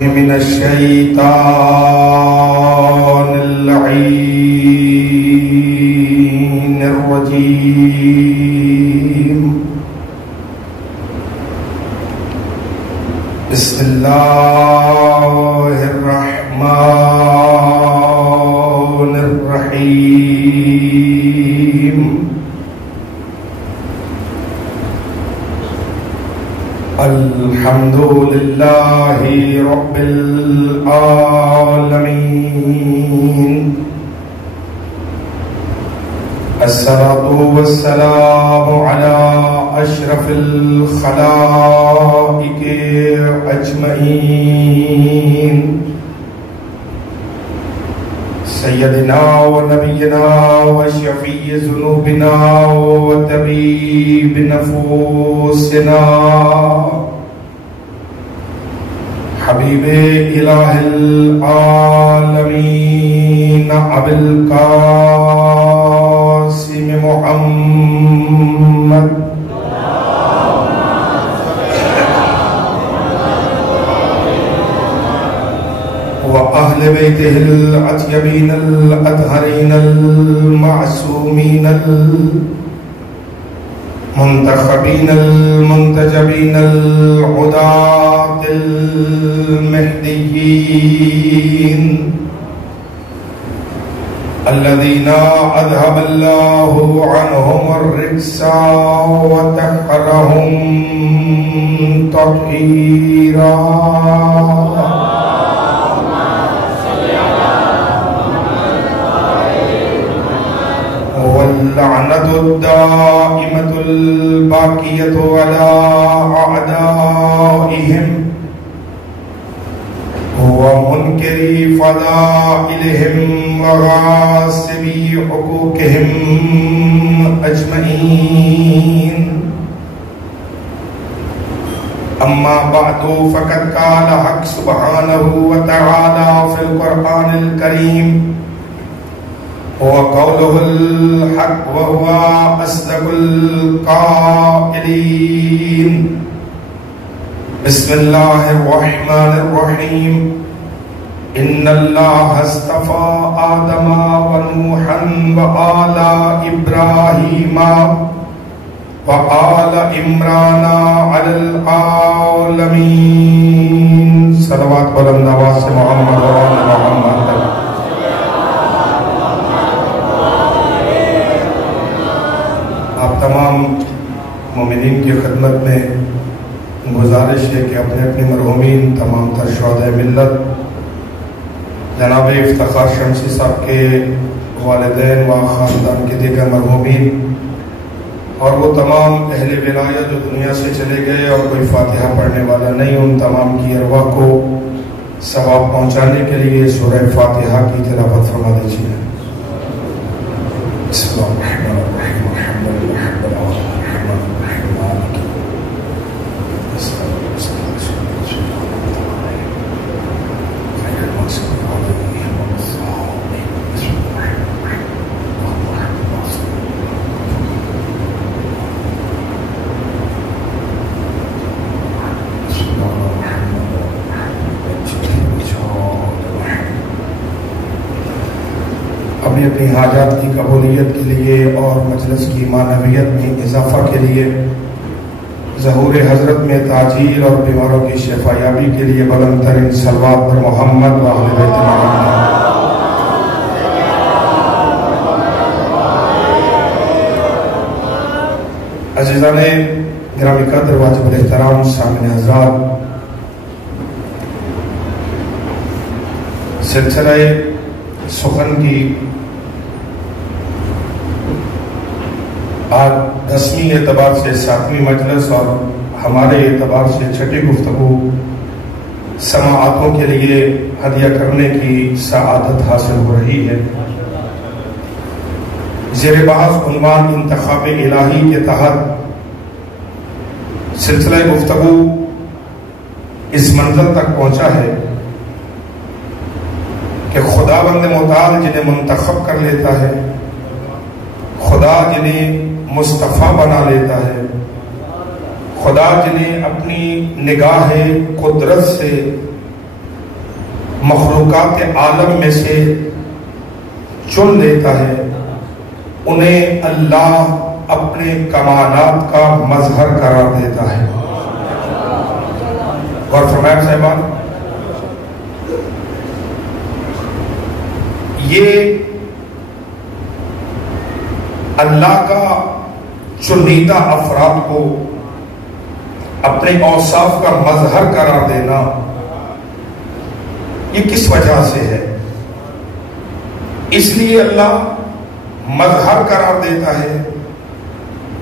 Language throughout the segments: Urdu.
من الشيطان اللعين الرجيم. بسم الله الرحمن الرحيم. الحمد لله رب العالمين. الصلاة والسلام على أشرف الخلائق أجمعين سيدنا ونبينا وشفيع ذنوبنا وطبيب نفوسنا حبيب إله العالمين أبي القاسم محمد وأهل بيته الأطيبين الأطهرين المعصومين المنتخبين المنتجبين الهداة المهديين الذين أذهب الله عنهم الرجس وطهرهم تطهيرا. واللعنة الدائمة الباقية على أعدائهم ومنكري فضائلهم وغاصبي حقوقهم أجمعين. أما بعد فقد قال حق سبحانه وتعالى في القرآن الكريم وقوله الحق وهو أصدق القائلين. بسم الله الرحمن الرحيم. إن الله اصطفى آدم ونوحا وآل إبراهيم وآل عمران على العالمين. صلوات بلند آواز سے محمد وآل محمد. تمام مومنین کی خدمت میں گزارش ہے کہ اپنے اپنے مرحومین تمام تر شہدائے ملت جناب افتخار شمسی صاحب کے والدین و خاندان کے دیگر مرحومین اور وہ تمام اہل ولایت جو دنیا سے چلے گئے اور کوئی فاتحہ پڑھنے والا نہیں، ان تمام کی ارواح کو ثواب پہنچانے کے لیے سورہ فاتحہ کی تلاوت فرما دیجیے. بسم اللہ الرحمن الرحیم. اپنی حاجات کی قبولیت کے لیے اور مجلس کی معنویت میں اضافہ کے لیے ظہور حضرت میں تاجیل اور بیماروں کی شفا یابی کے لیے بلند ترین صلوات پر محمد و اہل بیت محمد. عزیزان گرامی قدر واجب الاحترام سامعین حضرات، سلسلہ سخن کی آج 10ویں اعتبار سے 7ویں مجلس اور ہمارے اعتبار سے 6ٹھی گفتگو سماعتوں کے لیے ہدیہ کرنے کی سعادت حاصل ہو رہی ہے. زیر بحث عنوان انتخاب الہی کے تحت سلسلہ گفتگو اس منزل تک پہنچا ہے کہ خدا بند متعال جنہیں منتخب کر لیتا ہے، خدا جنہیں مصطفیٰ بنا لیتا ہے، خدا جنہیں اپنی نگاہ قدرت سے مخلوقات عالم میں سے چن لیتا ہے، انہیں اللہ اپنے کمالات کا مظہر قرار دیتا ہے۔ اور فرمایا صاحبان، یہ اللہ کا چنیدہ افراد کو اپنے اوصاف کا مظہر قرار دینا، یہ کس وجہ سے ہے؟ اس لیے اللہ مظہر قرار دیتا ہے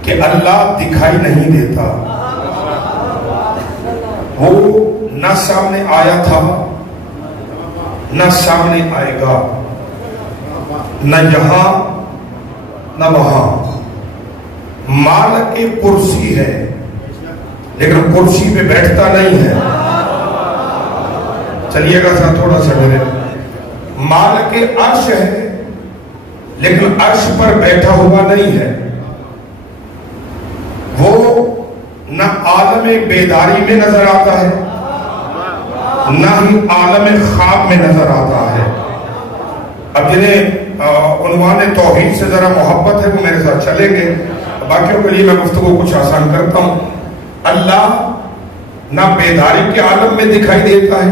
کہ اللہ دکھائی نہیں دیتا، وہ نہ سامنے آیا تھا نہ سامنے آئے گا، نہ یہاں نہ وہاں۔ مالک کرسی ہے لیکن کرسی پہ بیٹھتا نہیں ہے۔ چلیے گا سر تھوڑا سا میرے، مالک عرش ہے لیکن عرش پر بیٹھا ہوا نہیں ہے، وہ نہ عالم بیداری میں نظر آتا ہے نہ ہی عالم خواب میں نظر آتا ہے۔ اب جنہیں عنوان توحید سے ذرا محبت ہے وہ میرے ساتھ چلیں گے، باقیوں کے لیے میں گفتگو کچھ آسان کرتا ہوں۔ اللہ نہ بیداری کے عالم میں دکھائی دیتا ہے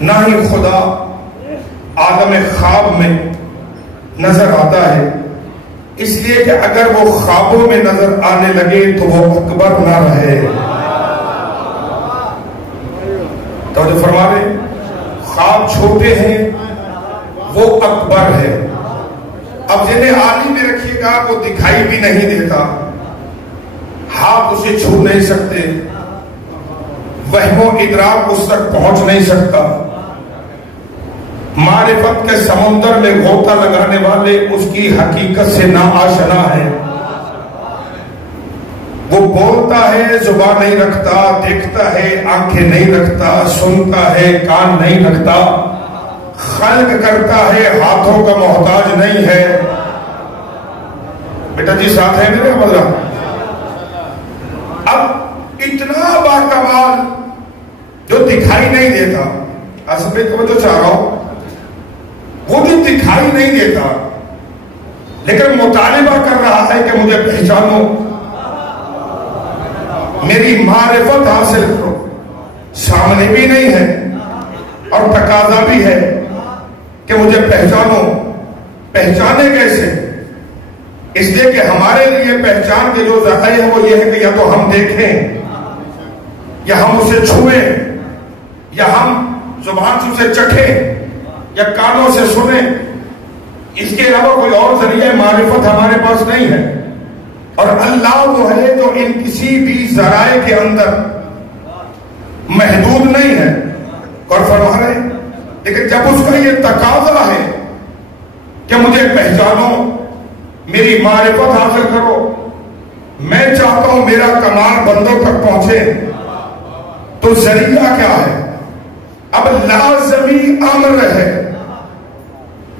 نہ ہی خدا عالم خواب میں نظر آتا ہے، اس لیے کہ اگر وہ خوابوں میں نظر آنے لگے تو وہ اکبر نہ رہے۔ توجہ فرما رہے، خواب چھوٹے ہیں وہ اکبر ہے۔ اب جنہیں عالی میں رکھیے گا وہ دکھائی بھی نہیں دیتا، ہاتھ اسے چھو نہیں سکتے، وہم و ادراک اس تک پہنچ نہیں سکتا، معرفت کے سمندر میں غوطہ لگانے والے اس کی حقیقت سے ناآشنا ہے۔ وہ بولتا ہے زبان نہیں رکھتا، دیکھتا ہے آنکھیں نہیں رکھتا، سنتا ہے کان نہیں رکھتا، خلق کرتا ہے ہاتھوں کا محتاج نہیں ہے۔ بیٹا جی ساتھ ہے میرے مدرہ؟ اب اتنا باکمال جو دکھائی نہیں دیتا، اصل میں توجہ چاہ رہا ہوں، وہ جو دکھائی نہیں دیتا لیکن مطالبہ کر رہا ہے کہ مجھے پہچانو، میری معرفت حاصل کرو، سامنے بھی نہیں ہے اور تقاضا بھی ہے کہ مجھے پہچانو۔ پہچانے کیسے؟ اس لیے کہ ہمارے لیے پہچان کے جو ذرائع ہے وہ یہ ہے کہ یا تو ہم دیکھیں یا ہم اسے چھوئیں یا ہم زبان سے اسے چکھیں یا کانوں سے سنیں، اس کے علاوہ کوئی اور ذریعہ معرفت ہمارے پاس نہیں ہے۔ اور اللہ وہ ہے جو ان کسی بھی ذرائع کے اندر محدود نہیں ہے اور فرما رہے، لیکن جب اس کا یہ تقاضا ہے کہ مجھے پہچانو، میری معرفت حاصل کرو، میں چاہتا ہوں میرا کمال بندوں تک پہنچے، تو ذریعہ کیا ہے؟ اب لازمی امر ہے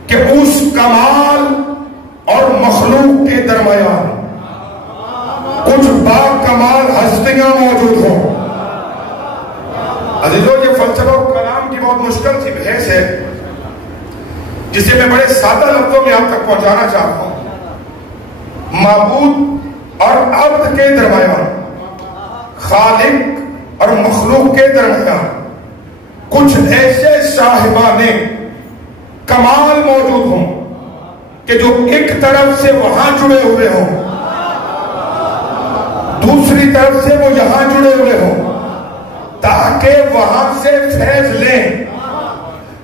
کہ اس کمال اور مخلوق کے درمیان کچھ با کمال ہستیاں موجود ہوں۔ عزیزو، یہ فلسفہ و کلام کی بہت مشکل سی بحث ہے جسے میں بڑے سادہ لفظوں میں آپ تک پہنچانا چاہتا ہوں۔ معبود اور عبد کے درمیان، خالق اور مخلوق کے درمیان کچھ ایسے صاحبان کمال موجود ہوں کہ جو ایک طرف سے وہاں جڑے ہوئے ہوں، دوسری طرف سے وہ یہاں جڑے ہوئے ہوں، تاکہ وہاں سے فیض لیں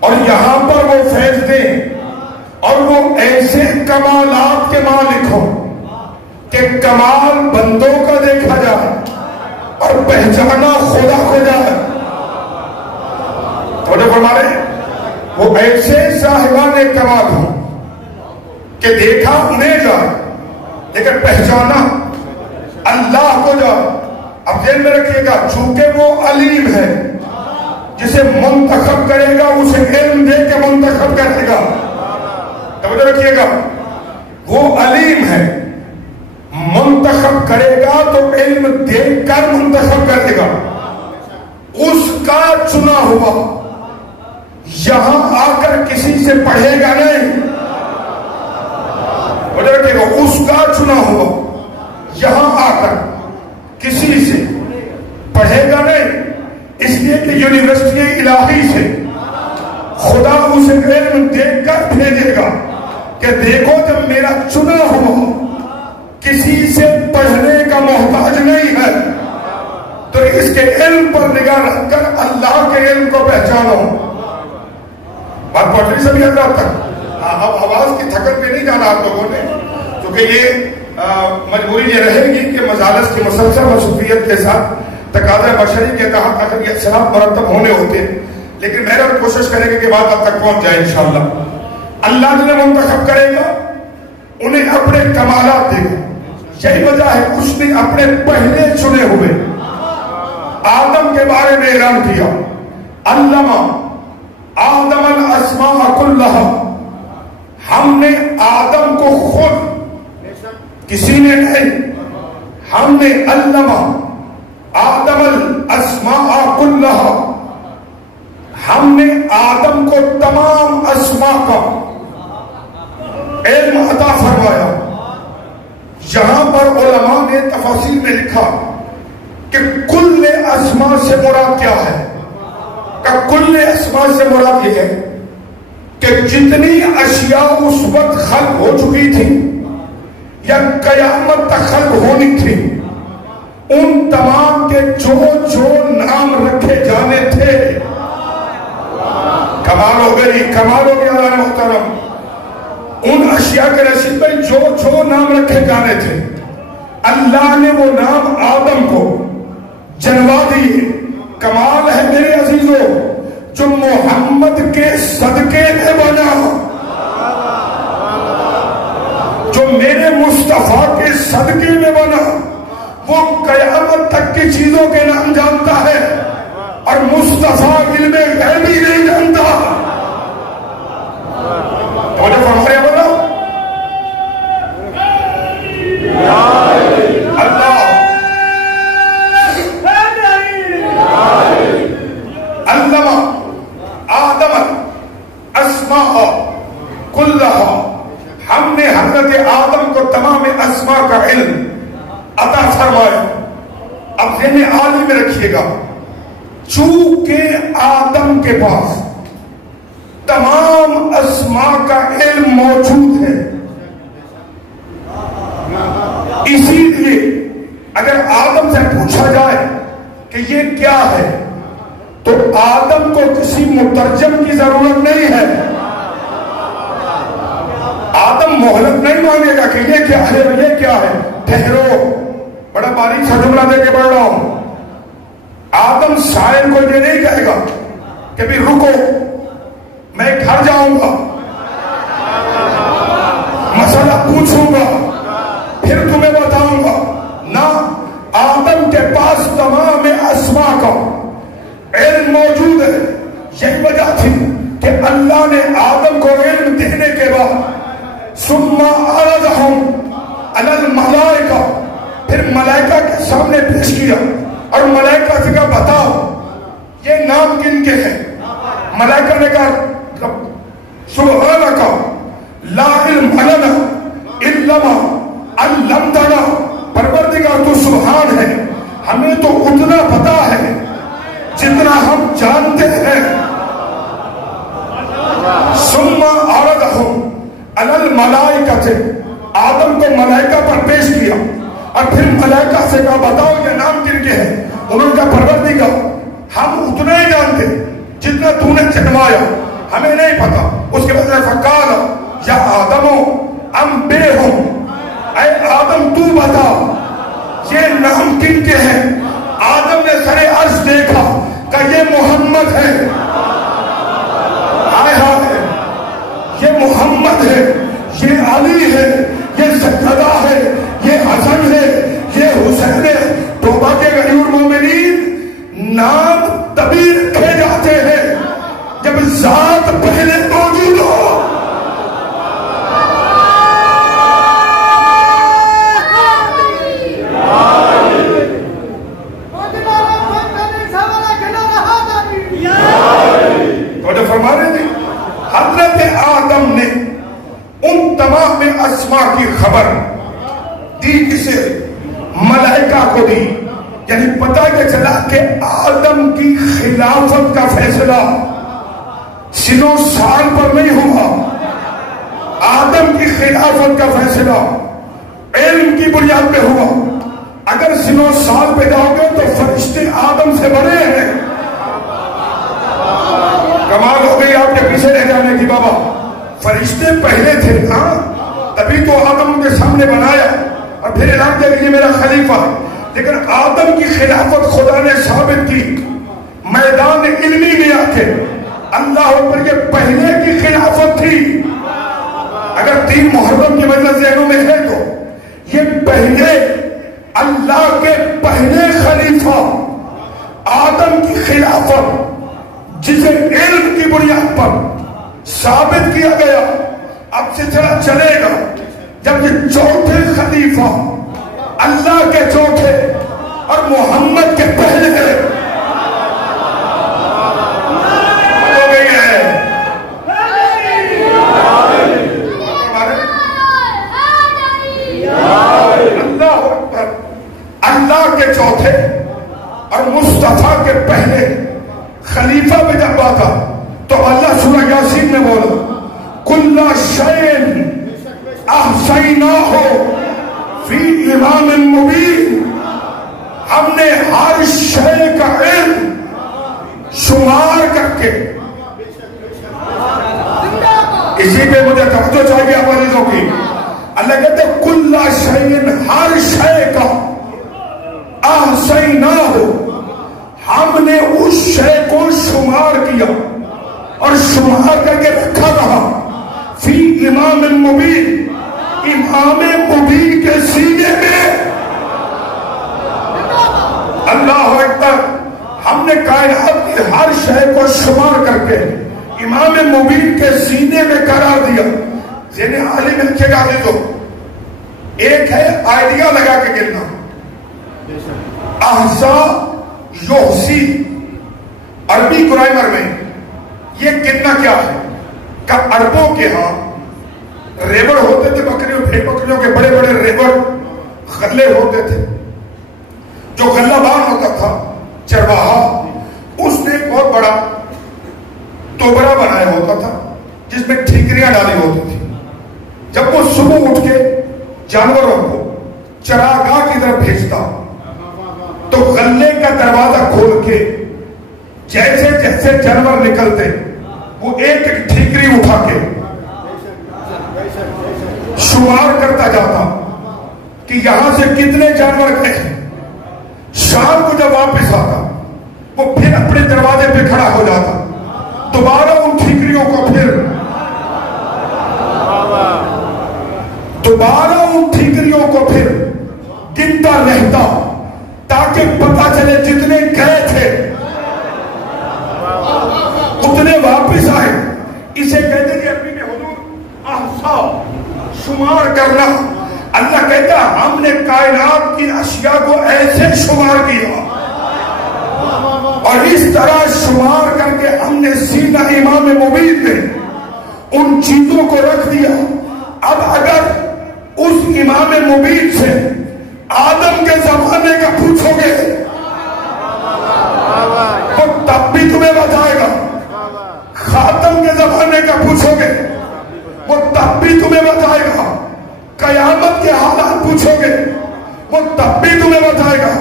اور یہاں پر وہ فیض دیں، اور وہ ایسے کمالات کے مالک ہوں کہ کمال بندوں کا دیکھا جائے اور پہچانا خدا کو جائے۔ توجہ فرما رہے ہیں، وہ ایسے صاحبان کمال ہوں کہ دیکھا انہیں جائے لیکن پہچانا اللہ کو جائے۔ اب ذہن میں رکھیے گا، چونکہ وہ علیم ہے، جسے منتخب کرے گا اسے علم دے کے منتخب کرے گا۔ توجہ رکھیے گا، وہ علیم ہے، منتخب کرے گا تو علم دے کر منتخب کرے گا۔ اس کا چنا ہوا یہاں آ کر کسی سے پڑھے گا نہیں، اس کا چنا ہوا یہاں آ کر کسی سے پڑھے گا نہیں، اس لیے کہ یونیورسٹی الہی سے خدا اسے علم دیکھ کر بھیجے گا کہ دیکھو جب میرا چنا ہوا کسی سے پڑھنے کا محتاج نہیں ہے تو اس کے علم پر نگاہ رکھ کر اللہ کے علم کو پہچانو۔ بات پڑھ رہی سبھی حضرات تک؟ اب آواز کی تھکن پہ نہیں جانا آپ لوگوں نے، کیونکہ یہ مجبوری یہ رہے گی کہ مجالس کی مسلسل مصروفیت کے ساتھ تقاضۂ بشری کے تحت اگر یہ اثرات مرتب ہونے ہوتے ہیں، لیکن میرا کوشش کرے گا کہ بات اب تک پہنچ جائے انشاءاللہ۔ اللہ جنہیں منتخب کرے گا انہیں اپنے کمالات دے گا، یہی وجہ ہے اس نے اپنے پہلے چنے ہوئے آدم کے بارے میں اعلان کیا، علم آدم الاسماء کلہا، ہم نے آدم کو خود، کسی نے نہیں، ہم نے علم آدم الاسماء کلہا، ہم نے آدم کو تمام اسماء کا علم عطا فرمایا۔ یہاں پر علماء نے تفاصیل میں لکھا کہ کل اسماء سے مراد کیا ہے، کہ کل اسماء سے مراد یہ ہے کہ جتنی اشیاء اس وقت خلق ہو چکی تھی یا قیامت تک خلق ہونی تھی، ان تمام کے جو جو نام رکھے جانے تھے، کمال ہو گئی، کمال ہو گیا اللہ محترم، ان اشیاء کے رسید میں جو جو نام رکھے جانے تھے اللہ نے وہ نام آدم کو جنوا دیے۔ کمال ہے میرے عزیزوں جو محمد کے صدقے میں بنا، جو میرے مصطفیٰ کے صدقے میں بنا، وہ قیامت تک کی چیزوں کے نام جانتا ہے اور مصطفیٰ علم غیبی نہیں جانتا۔ توجہ فرمائے بولا اللہ علم آدم اسماء کلہا، ہم نے حضرت آدم کو تمام اسماء کا علم عطا فرمایا۔ اب ذہن عالی میں رکھیے گا، چونکہ آدم کے پاس تمام اسماء کا علم موجود ہے، اسی لیے اگر آدم سے پوچھا جائے کہ یہ کیا ہے تو آدم کو کسی مترجم کی ضرورت نہیں ہے۔ آدم مہلت نہیں مانگے گا کہ یہ کیا ہے، یہ کیا ہے، ٹھہرو، بڑا باریک سا جملہ دے کے پڑھ رہا ہوں۔ آدم شاعر کو یہ نہیں کہے گا کہ بھی رکو میں گھر جاؤں گا، مسئلہ پوچھوں گا، پھر تمہیں بتاؤں گا، نہ، آدم کے پاس تمام اسماء کا علم موجود ہے۔ یہی وجہ تھی کہ اللہ نے آدم کو علم دینے کے بعد ثم عرضہم علی الملائکہ، پھر ملائکہ کے سامنے پیش کیا اور ملائکہ سے کہا بتاؤ یہ نام کن کے ہیں؟ ملائکہ نے کہا سبحانک لا علم لنا الا ما علمتنا، پروردگار تو سبحان ہے، ہمیں تو اتنا پتا ہے جتنا ہم جانتے ہیں۔ ثم عرضہم علی الملائکہ، آدم کو ملائکہ پر پیش کیا اور پھر ملائکہ سے کہا بتاؤ یہ نام کن کے ہیں؟ انہوں نے کہا پروردگار ہم اتنا ہی جانتے جتنا تو نے جنوایا، ہمیں نہیں پتا۔ اس کے بعد فقال یا آدم انبئہم، اے آدم تو بتا یہ نام کن کے ہیں؟ آدم نے سر عرش دیکھا کہ یہ محمد ہے، ہائے ہائے یہ محمد ہے، یہ علی ہے، یہ سجدہ ہے، یہ حسن ہے، یہ حسین ہے۔ توبہ کے غیر المومنین، نام تبھی رکھے جاتے ہیں جب ذات پہلے موجود ہو۔ فرما رہے تھے حضرت آدم نے ان تمام اسماء کی خبر دی کسے؟ ملائکہ کو دی. یعنی پتہ کہ چلا کہ آدم کی خلافت کا فیصلہ سنوں سال پر نہیں ہوا. آدم کی خلافت کا فیصلہ علم کی بنیاد پہ ہوا. اگر سنوں سال پہ جاؤ گے تو فرشتے آدم سے بڑے ہیں. کمال ہو گئی آپ کے پیچھے رہ جانے کی. بابا فرشتے پہلے تھے نا, تبھی تو آدم کے سامنے بنایا اور پھر اعلان کیا کہ یہ میرا خلیفہ. لیکن آدم کی خلافت خدا نے ثابت کی میدان علمی میں آ کے. اللہ اکبر, یہ پہلے کی خلافت تھی. اگر 3 محرم کی وجہ ذہنوں میں ہے تو یہ پہلے اللہ کے پہلے خلیفہ آدم کی خلافت جسے علم کی بنیاد پر ثابت کیا گیا. اب سے چلے گا جب یہ چوتھے خلیفہ اللہ کے چوتھے اور محمد کے پہلے ہو گئی ہے. اللہ اکبر. اللہ کے چوتھے اور مصطفیٰ کے پہلے خلیفہ پہ جب آتا تو اللہ سورہ یاسین میں بولا کل شیء احصیناہ فی امام مبین. ہم نے ہر شے کا علم شمار کر کے. اسی پہ مجھے توجہ چاہیے آپ عزیزوں کی. اللہ کہتے ہیں کل شیء, ہر شے کا احصیناہ, ہم نے اس شے کو شمار کیا اور شمار کر کے رکھا رہا فی امام مبین, امام مبین کے سینے میں. اللہ اکبر. ہم نے کائنات کی ہر شے کو شمار کر کے امام مبین کے سینے میں قرار دیا. یعنی عالم لکھے گا تو ایک ہے آئیڈیا لگا کے گرنا, احصا یحصی عربی گرامر میں یہ گرنا کیا ہے کہ عربوں کے ہاں ریبڑ ہوتے تھے, بکریوں بھیڑ بکریوں کے بڑے بڑے ریبڑ غلے ہوتے تھے. جو غلہ بان ہوتا تھا چرواہا, اس نے ایک بہت بڑا توبرا بنایا ہوتا تھا جس میں ٹھیکریاں ڈالی ہوتی تھی. جب وہ صبح اٹھ کے جانوروں کو چراگاہ کی طرف بھیجتا تو غلے کا دروازہ کھول کے جیسے جیسے جانور نکلتے وہ ایک ایک ٹھیکری اٹھا کے شمار کرتا جاتا کہ یہاں سے کتنے جانور گئے. شام کو جب واپس آتا وہ پھر اپنے دروازے پہ کھڑا ہو جاتا, دوبارہ ان ٹھیکریوں کو پھر گنتا رہتا تاکہ پتا چلے جتنے گئے تھے اتنے واپس آئے. اسے کہتے کہ اپنی حضور احصا, شمار کرنا. اللہ کہتا ہم نے کائنات کی اشیاء کو ایسے شمار کیا اور اس طرح شمار کر کے ہم نے سینہ امام مبین میں ان چیزوں کو رکھ دیا. اب اگر اس امام مبین سے آدم کے زمانے کا پوچھو گے تو تب بھی تمہیں بتائے گا. خاتم کے زمانے کا پوچھو گے وہ تب بھی تمہیں بتائے گا. قیامت کے حالات پوچھو گے وہ تب بھی تمہیں بتائے گا.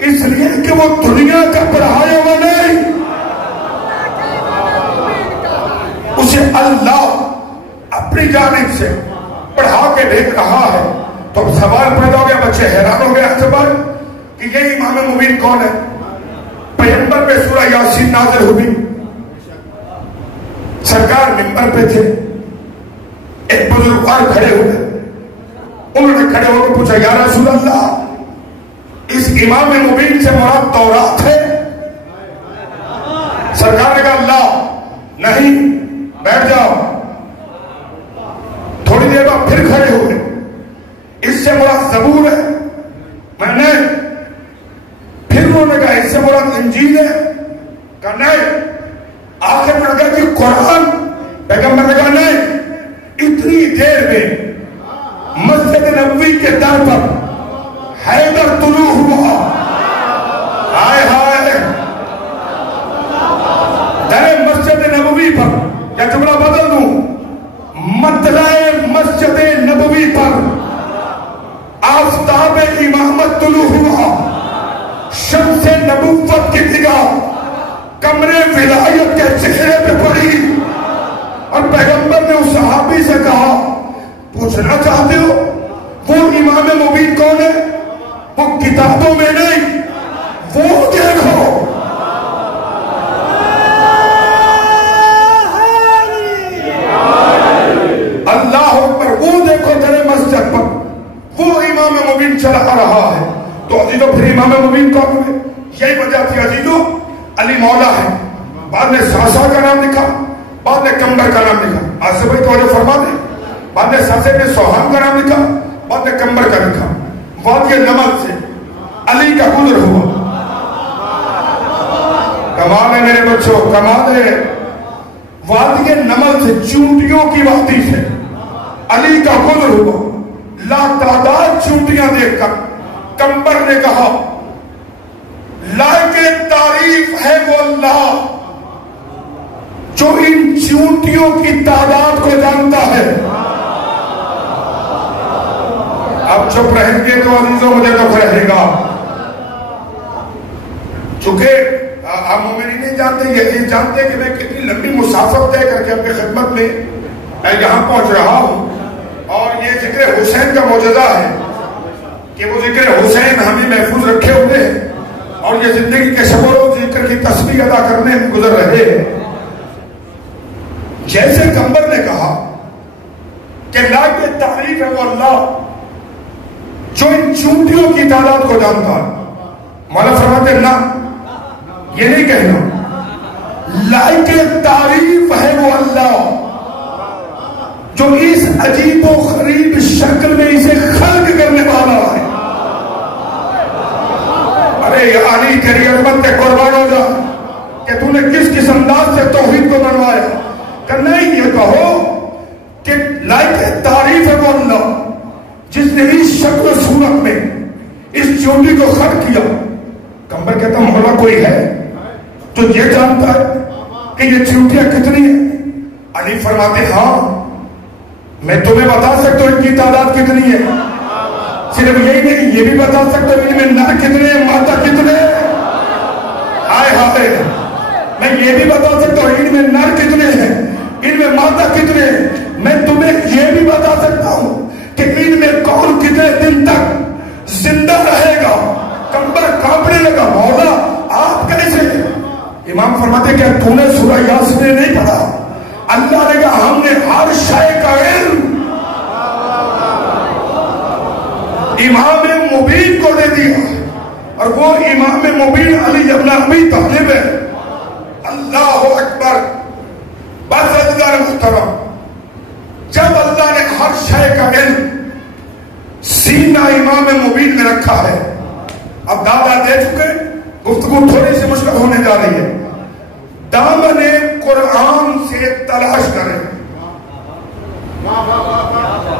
اس لیے کہ وہ دنیا کا پڑھایا ہوا نہیں, اسے اللہ اپنی جانب سے پڑھا کے دیکھ رہا ہے. تو سوال پیدا ہو گیا, بچے حیران ہو گئے اعتبار کہ یہ امام مبین کون ہے. پیغمبر پہ سورہ یاسین نازل ہوئی, سرکار منبر پہ تھے, ایک بزرگوار کھڑے ہوئے, انہوں نے کھڑے ہو کے پوچھا یا رسول اللہ اس امام مبین سے مراد تورات ہے؟ سرکار نے کہا اللہ نہیں, بیٹھ جاؤ. تھوڑی دیر بعد پھر کھڑے ہوئے, اس سے مراد زبور ہے؟ میں نے پھر انہوں نے کہا اس سے مراد انجیل ہے؟ کہا نہیں. آخر آخر میں گیا کہ قرآن پیغمبر نے کہا نہیں، اتنی دیر میں مسجد نبوی کے در پر حیدر طلوع ہوا. ہائے ہائے، در مسجد نبوی پر، یا جملہ بدل دوں، مطلع مسجد نبوی پر آفتاب امامت طلوع ہوا. شمس نبوت کی نگاہ کمرے ولایت کے چہرے پہ پڑی اور پیغمبر نے اس صحابی سے کہا پوچھنا چاہتے ہو وہ امام مبین کون ہے؟ وہ کتابوں میں نہیں، وہ دیکھو. اللہ اکبر، وہ دیکھو در مسجد پر وہ امام مبین چلا رہا ہے. تو عزیزو پھر امام مبین کون ہوئے؟ یہی وجہ تھی عزیزو، علی مولا ہے، بعد میں ساسا کا نام لکھا، بعد میں کمبر کا نام لکھا. آج سے بھائی توجہ فرما دیں، بعد میں ساسے نے سوہان کا نام لکھا، بعد میں کمبر کا لکھا. وادی نمل سے علی کا گزر ہوا. کمال ہے میرے بچوں، کمال ہے. وادی نمل سے، چونٹیوں کی وادی سے علی کا گزر ہوا. لا تعداد چونٹیاں دیکھ کر کمبر نے کہا لائق تعریف ہے وہ اللہ جو ان چونٹیوں کی تعداد کو جانتا ہے. اب چپ رہیں گے تو عزیزوں مجھے دکھ رہے گا، چونکہ آپ مومنین نہیں جانتے، یہ جانتے کہ میں کتنی لمبی مسافت طے کر کے اپنی خدمت میں یہاں پہنچ رہا ہوں. اور یہ ذکر حسین کا معجزہ ہے کہ وہ ذکر حسین ہمیں محفوظ رکھے ہوئے ہیں اور یہ زندگی کے شب و روز ذکر کی تسبیح ادا کرنے میں گزر رہے ہیں. جیسے کمبر نے کہا کہ لائق تعریف ہے وہ اللہ جو ان چونٹیوں کی تعداد کو جانتا ہے. مولا فرماتے نہ، یہ نہیں کہنا، لائق تعریف ہے وہ اللہ جو اس عجیب و غریب شکل میں اسے خلق کرنے والا ہے. ارے علی تیری عظمت پہ قربان ہو جا کہ تو نے کس کس انداز سے توحید کو بنوایا. کہ نہیں، یہ کہو کہ لائق تعریف ہے وہ اللہ جس نے اس شکل و صورت میں اس چونٹی کو خلق کیا. کمبر کہتا مولا کوئی ہے تو یہ جانتا ہے کہ یہ چونٹیاں کتنی ہیں؟ علی فرماتے ہاں میں تمہیں بتا سکتا ہوں ان کی تعداد کتنی ہے. صرف یہی نہیں، یہ بھی بتا سکتا ہوں ان میں نر کتنے ہیں، مادہ کتنے ہیں. ہائے ہائے، میں یہ بھی بتا سکتا ہوں ان میں نر کتنے ہیں، ان میں مادہ کتنے ہیں. میں تمہیں یہ بھی بتا سکتا ہوں کہ ان میں کون کتنے دن تک زندہ رہے گا. کمبر کانپنے لگا، مولا آپ کیسے؟ امام فرماتے کہ تو نے سورہ یاسین نہیں پڑھا؟ اللہ نے کہا ہم نے ہر شے کا علم امام مبین کو دے دیا اور وہ امام مبین علی ابن ابی طالب ہے. اللہ اکبر. بس عزیزان محترم، جب اللہ نے ہر شے کا علم سینہ امام مبین میں رکھا ہے، اب دادا دے چکے، گفتگو تھوڑی سی مشکل ہونے جا رہی ہے. دامن قرآن سے تلاش کریں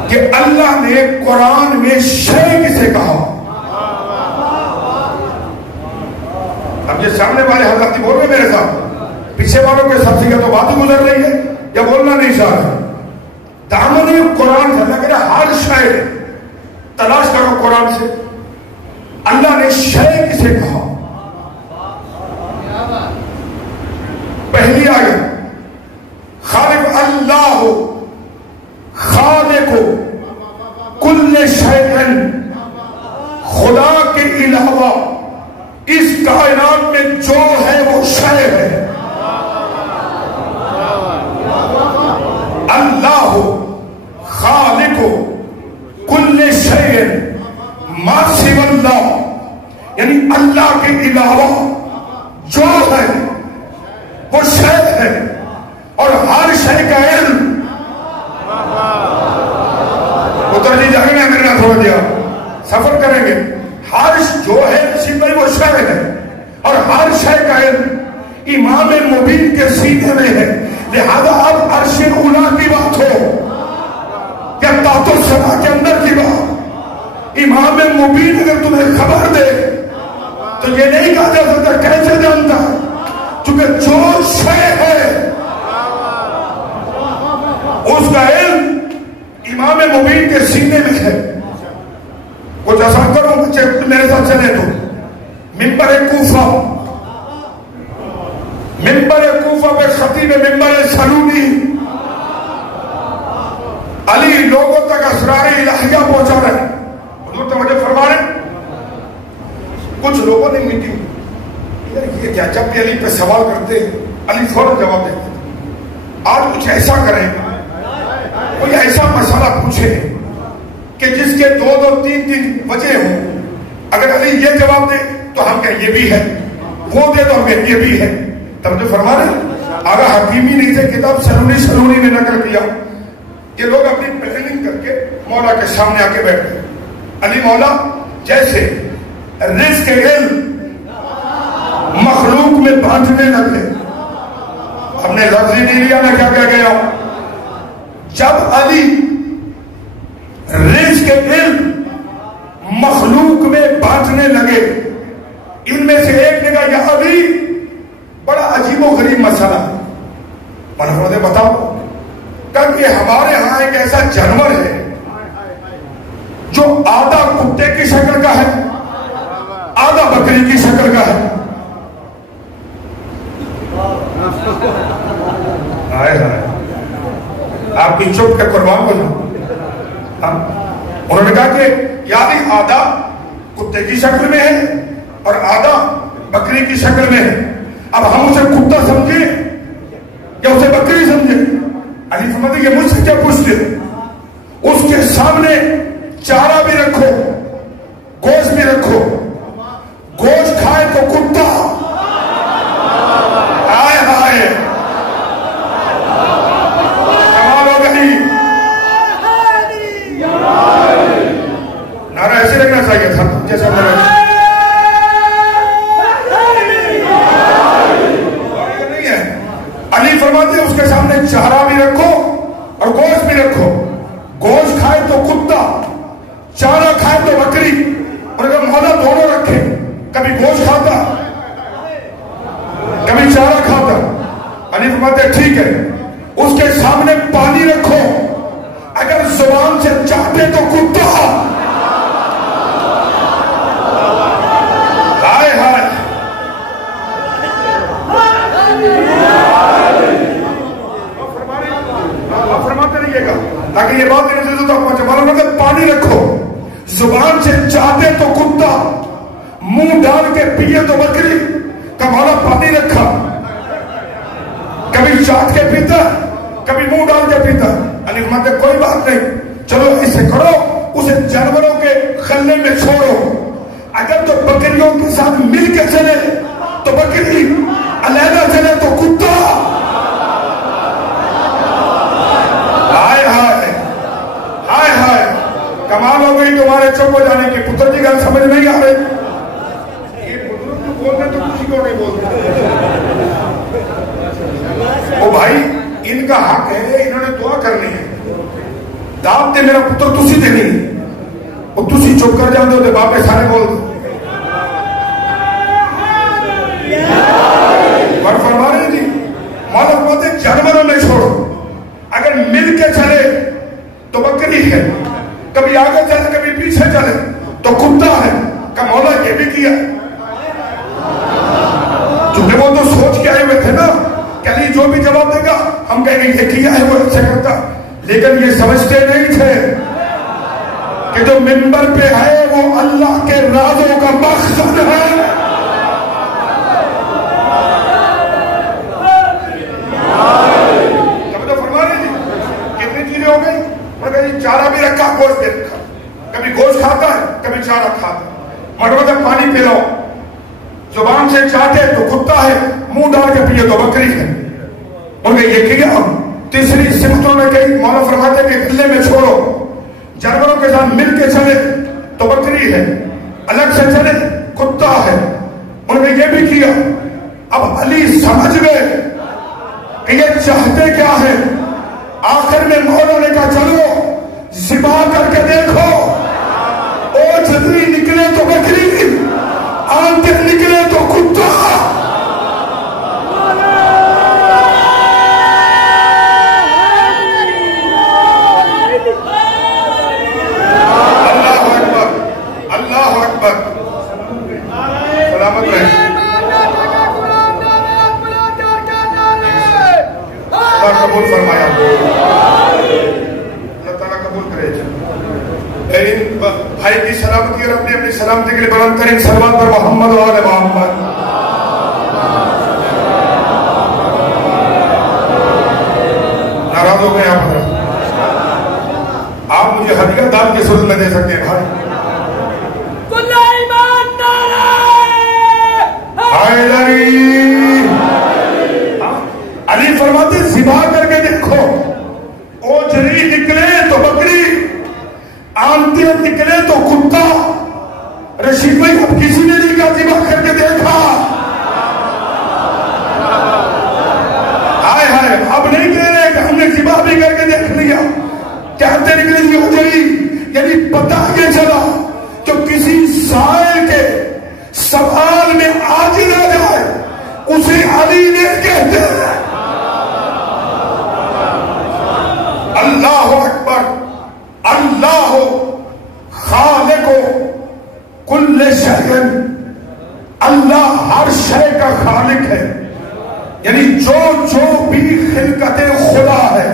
کہ اللہ نے قرآن میں شے کسے کہا. اب یہ سامنے والے حضرات بول رہے میرے ساتھ، پیچھے والوں کے ساتھ سے تو بات گزر رہی ہے یا بولنا نہیں چاہ رہے. دامن قرآن سے اللہ کہہ رہا ہر شے تلاش کرو قرآن سے. اللہ نے شے کسے کہا؟ پہلی آیت، خالق اللہ خالق کل شیء، خدا کے علاوہ اس کائنات میں جو ہے وہ شے ہے. اللہ خالق کل شیء ما سوى اللہ، یعنی اللہ کے علاوہ جو ہے وہ شے ہے اور ہر شے کا علم. اتر جی جائیں گے، میرے نہ تھوڑا دیا سفر کریں گے. ہر جو ہے اسی پر وہ شے ہے اور ہر شے کا علم امام مبین کے سینے میں ہے. لہذا اب عرش اولا کی بات ہو یا تحت السما کے اندر کی بات، امام مبین اگر تمہیں خبر دے تو یہ نہیں کہا جا سکتا کیسے جانتا، چونکہ جو شے ہے اس کا علم امام مبین کے سینے میں ہے۔ کچھ ایسا کرو میرے ساتھ چلے تو منبر کوفہ پہ خطیب منبر سلونی علی لوگوں تک اسرار الہیہ پہنچا رہے، حضور توجہ فرما رہے۔ کچھ لوگوں نے میٹنگ یہ کیا، جب بھی علی پہ سوال کرتے علی فوراً جواب دیتے، آج کچھ ایسا کریں، کوئی ایسا مسئلہ پوچھے کہ جس کے دو تین وجہ ہوں، اگر علی یہ جواب دے تو ہم کہیں یہ بھی ہے، وہ دے تو ہم کہیں یہ بھی ہے۔ تب جو فرما رہے آگا حکیمی نہیں سے کتاب سلونی میں نقل کیا، یہ لوگ اپنی پلاننگ کر کے مولا کے سامنے آ کے بیٹھ گئے۔ علی مولا جیسے رزق علم مخلوق میں بانٹنے لگے، ہم نے لفظ ہی نہیں لیا، میں کیا کہہ گیا ہوں، جب علی رزق علم مخلوق میں بانٹنے لگے، ان میں سے ایک نے کہا یا علی بڑا عجیب و غریب مسئلہ ہے، منفرد بتاؤ، کہ ہمارے ہاں ایک ایسا جانور ہے جو آدھا کتے کی شکل کا ہے آدھا بکری کی شکل کا ہے۔ آپ کی چپ کے قربان کو انہوں نے کہا کہ یعنی آدھا کتے کی شکل میں ہے اور آدھا بکری کی شکل میں ہے، اب ہم اسے کتا سمجھیں یا اسے بکری سمجھیں؟ علی فرماتے کہ مجھ سے کیا پوچھتے، اس کے سامنے چارہ بھی رکھو، گوشت بھی رکھو، گوشت کھائے تو کتا، آئے ہائے کمال ہو گئی، نعرہ ایسے لگنا چاہیے تھا جیسا میں نہیں ہے۔ علی فرماتے اس کے سامنے چارہ بھی رکھو اور گوشت بھی رکھو، گوشت کھائے تو کتا، چارہ کھائے تو بکری، اور اگر مولا دونوں رکھے، کبھی گوشت کھاتا کبھی چارہ کھاتا، علی فرماتے ٹھیک ہے، اس کے سامنے پانی رکھو، اگر زبان سے چاہتے تو کتا، ہائے ہائے فرماتے رہیے گا تاکہ یہ بات میرے دل تک پہنچے۔ معلوم ہے پانی رکھو، زبان سے چاہتے تو کتا، منہ ڈال کے پیے تو بکری، کا مولا پانی رکھا، کبھی چاٹ کے پیتا کبھی منہ ڈال کے پیتا۔ علی فرماتے کوئی بات نہیں، چلو ایسے کرو، اسے جانوروں کے خلے میں چھوڑو، اگر تو بکریوں کے ساتھ مل کے چلے تو بکری، علیحدہ چلے تو کتا۔ ہائے ہائے ہائے ہائے کمال ہو گئی تمہارے چپ ہو جانے کی، پتر جی گل سمجھ نہیں آ رہی، یہ بزرگ تو بولتے تو کسی کو نہیں بولتے۔ او بھائی ان کا حق ہے، انہوں نے دعا کرنی ہے، دعوت دے میرا پتر تسی دینی، اور تسی چپ کر جاندے ہو تے باپے سارے بول دو۔ اور فرما رہے جی مولا فرماتے جانوروں میں چھوڑو، اگر مل کے چلے تو بکری ہے، کبھی آگے چلے کبھی پیچھے چلے تو کتا ہے، کہ مولا یہ بھی کیا، چونکہ وہ تو سوچ کے آئے ہوئے تھے نا کہ علی جو بھی جواب دے گا ہم کہیں گے یہ کیا ہے وہ اچھا کرتا، لیکن یہ سمجھتے نہیں تھے کہ جو منبر پہ ہے وہ اللہ کے رازوں کا مقصد ہے۔ چارہ بھی رکھا گوشت بھی رکھا، کبھی گوشت کھاتا ہے کبھی چارہ کھاتا ہے، مرتبہ پانی پلاؤ، زبان سے چاٹے تو کتا ہے، منہ ڈال کے پیے تو بکری ہے۔ انہوں نے یہ کیا، تیسری سمتوں نے کہی مولا فرماتے کہ گلے میں چھوڑو، جانوروں کے ساتھ مل کے چلے تو بکری ہے، الگ سے چلے کتا ہے۔ انہوں نے یہ بھی کیا۔ اب علی سمجھ گئے کہ یہ چاہتے کیا ہے. آخر میں مولا نے کہا چلو ذبح کر کے دیکھو. اوجھلی نکلے تو بکری، آنتیں نکلے تو کتا. اللہ اکبر، اللہ اکبر. سلامت رہے. اللہ قبول فرمایا، اللہ تعالیٰ قبول کرے. بھائی کی سلامتی اور اپنی اپنی سلامتی کے لیے بلند ترین صلوات پر محمد و آل محمد. ناراض ہو گئے آپ حضرت؟ آپ مجھے ہدیہ دان کی صورت میں دے سکتے ہیں بھائی. علی فرماتے ذبح کر کے دیکھو. اوجری نکلے تو بکری، آنتیں نکلے تو کتا. رشید بھائی اب کسی نے نہیں کہا ذبح کر کے دیکھا. ہائے ہائے، اب نہیں کہہ رہے کہ ہم نے ذبح بھی کر کے دیکھ لیا. کہتے نکلے یہ اوجری، یعنی پتہ یہ چلا کہ کسی سائل کے سوال میں آج نہ جائے اسے علی نے کہتے ہیں. اللہ اکبر. اللہ خالق کل شیء، اللہ ہر شے کا خالق ہے. یعنی جو بھی خلقت خدا ہے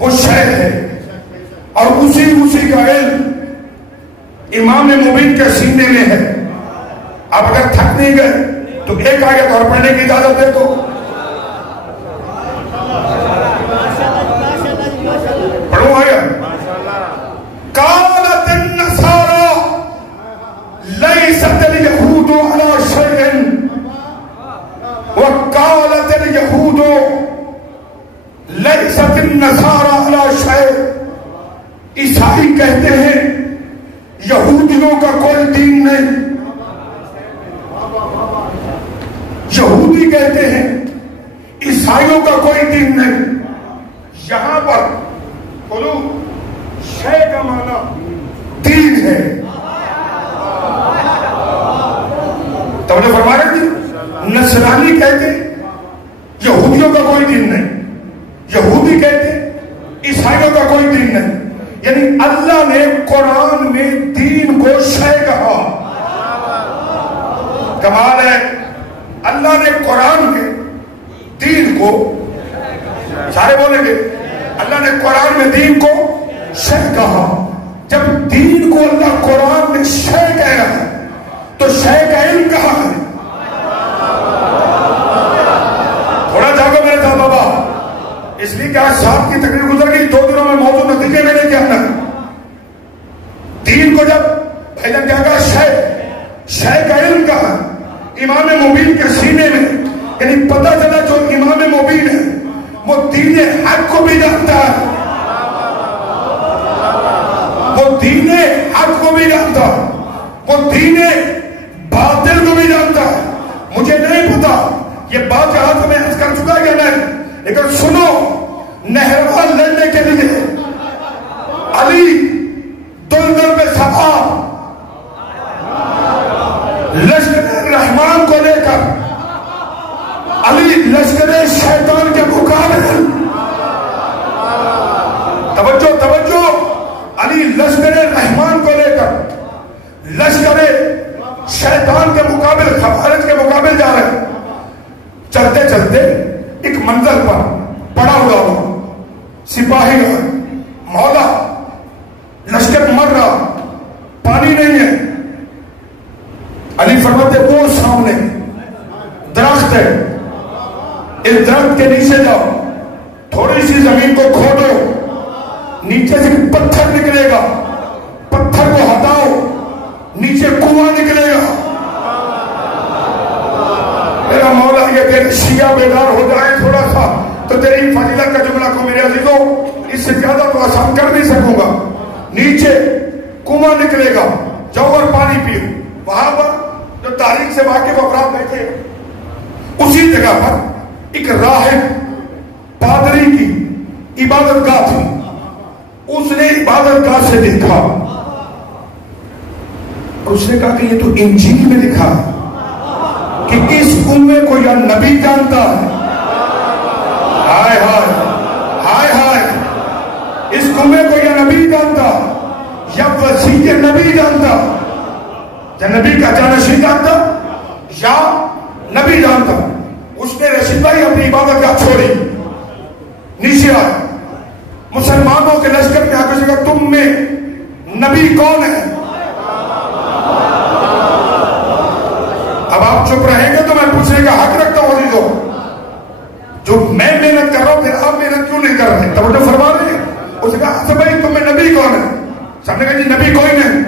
وہ شے ہے، اور اسی کا علم امام مبین کے سینے میں ہے. اب اگر تھک نہیں گئے تو ایک آیت اور پڑھنے کی اجازت دے دو. پڑھو آیت. قالت النصارى ليست اليهود على شيء وقالت اليهود ليست النصارى على شيء. عیسائی کہتے ہیں یہودیوں کا کوئی دین نہیں. یہودی کہتے ہیں عیسائیوں کا کوئی دین نہیں. یہاں پر بولو شے کا معنی دین ہے. توجہ فرما رہے تھے. نصرانی کہتے یہودیوں کا کوئی دین نہیں، یہودی کہتے عیسائیوں کا کوئی دین نہیں. یعنی اللہ نے قرآن میں دین کو شے کہا. کمال ہے. اللہ نے قرآن کے دین کو، سارے بولیں گے، اللہ نے قرآن میں دین کو شے کہا. جب دین کو اللہ قرآن میں شے کہہ رہا ہے تو شے کا علم کہاں ہے؟ تھوڑا جاگو میرے ساتھ بابا، اس لیے کہ آج سات کی تقریر گزر گئی، 2 دنوں میں موضوع نتیجے میں لے کے آنا. دین کو جب پہلے کیا کہا شے کا علم کہا امام مبین کے سینے میں. یعنی پتہ چلا جو امام مبین ہے وہ دین حق کو بھی جانتا ہے، وہ دین حق کو بھی جانتا ہے، وہ دین باطل کو بھی جانتا ہے. مجھے نہیں پتا یہ بات یہاں سے میں عرض کر چکا یا نہیں، لیکن سنو، نہروان لڑنے کے لیے علی دلدل میں صفا لشکر رحمان کو لے کر علی لشکر شیطان کے مقابل، توجہ، علی لشکر رحمان کو لے کر لشکر شیطان کے مقابل، خوارج کے مقابل جا رہے. چلتے چلتے ایک منزل پر پڑا ہوا سپاہی ہے، مولا لشکر مر رہا، پانی نہیں ہے. علی فرماتے وہ سامنے درخت ہے، اس درخت کے نیچے جاؤ، تھوڑی سی زمین کو کھودو، نیچے سے پتھر نکلے گا، پتھر کو ہٹاؤ، نیچے کنواں نکلے گا. میرا مولا یہ کہ شیعہ بیدار ہو جائے تھوڑا سا تو تیری فضیلت کا جملہ کو میرے عزیزوں اس سے زیادہ تو آسان کر نہیں سکوں گا. نیچے کنواں نکلے گا، جاؤ اور پانی پیو. وہاں پر جو تاریخ سے واقف افراد بیٹھے، اسی جگہ پر ایک راہب عبادت گاہ تھی. اس نے عبادت گاہ سے دیکھا اور اس نے کہا کہ یہ تو انجیل میں لکھا ہے کہ اس کنویں کو یا نبی جانتا ہے. ہائے ہائے ہائے ہائے. اس کنویں کو یا نبی جانتا یا وسیع نبی جانتا, یا نبی کا جانشین جانتا یا نبی جانتا. اس نے رشید بھائی اپنی عبادت گاہ چھوڑی, نیچے آئے, مسلمانوں کے لشکر میں آ کر کہا تم میں نبی کون ہے؟ اب آپ چپ رہیں گے تو میں پوچھنے کا حق رکھتا ہوں عزیزوں. جو میں محنت کر رہا ہوں پھر آپ محنت کیوں نہیں کر رہے؟ توجہ فرما رہے ہیں. اس نے کہا بھائی تم میں نبی کون ہے؟ سب نے کہا جی نبی کوئی نہیں.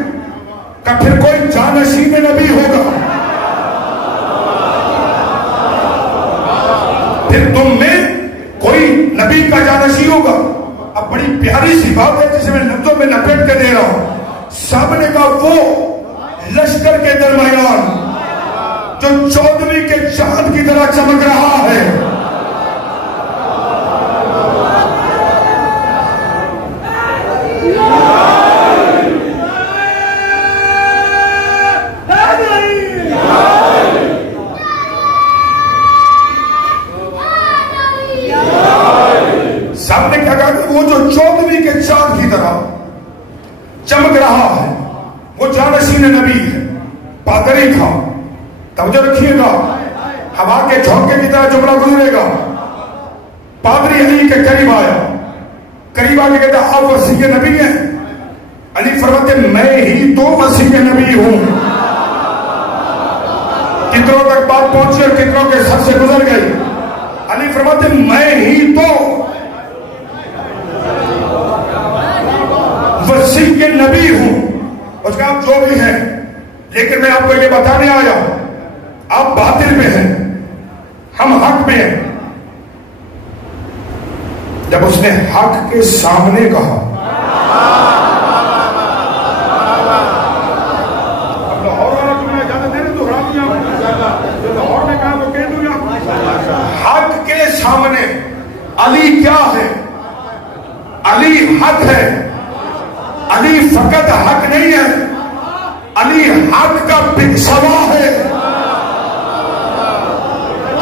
کہ پھر کوئی جانشین نبی ہوگا, پھر تم میں کوئی نبی کا جانشین ہوگا. اب بڑی پیاری سی بات ہے جسے میں لفظوں میں لپیٹ کے دے رہا ہوں. سب نے کہا وہ لشکر کے درمیان جو 14ویں کے چاند کی طرح چمک رہا ہے, سب نے کیا کہا کہ وہ جو 14ویں کے چاند کی طرح چمک رہا ہے وہ جانشین نبی ہے. پادری تھا, توجہ رکھیے گا, ہوا کے جھونکے کی طرح جملہ گزرے گا. پادری علی کے قریب آیا, قریب آ کے کہتا آپ وسیع نبی ہیں؟ علی فرماتے میں ہی تو وسیع نبی ہوں. کتنوں تک بات پہنچی اور کتنوں کے سر سے گزر گئی. علی فرماتے میں ہی تو وسیع نبی ہوں. اس کا آپ جو بھی ہیں, لیکن میں آپ کو یہ بتانے آیا آپ باطل میں ہیں, ہم حق میں ہیں. جب اس نے حق کے سامنے کہا, اب لاہور والا تمہیں اجازت دے رہے تو لاہور میں کہا تو کہہ دوں گا. حق کے سامنے علی کیا ہے؟ علی حق ہے. علی فقط حق نہیں ہے, علی حق کا پیشوا ہے.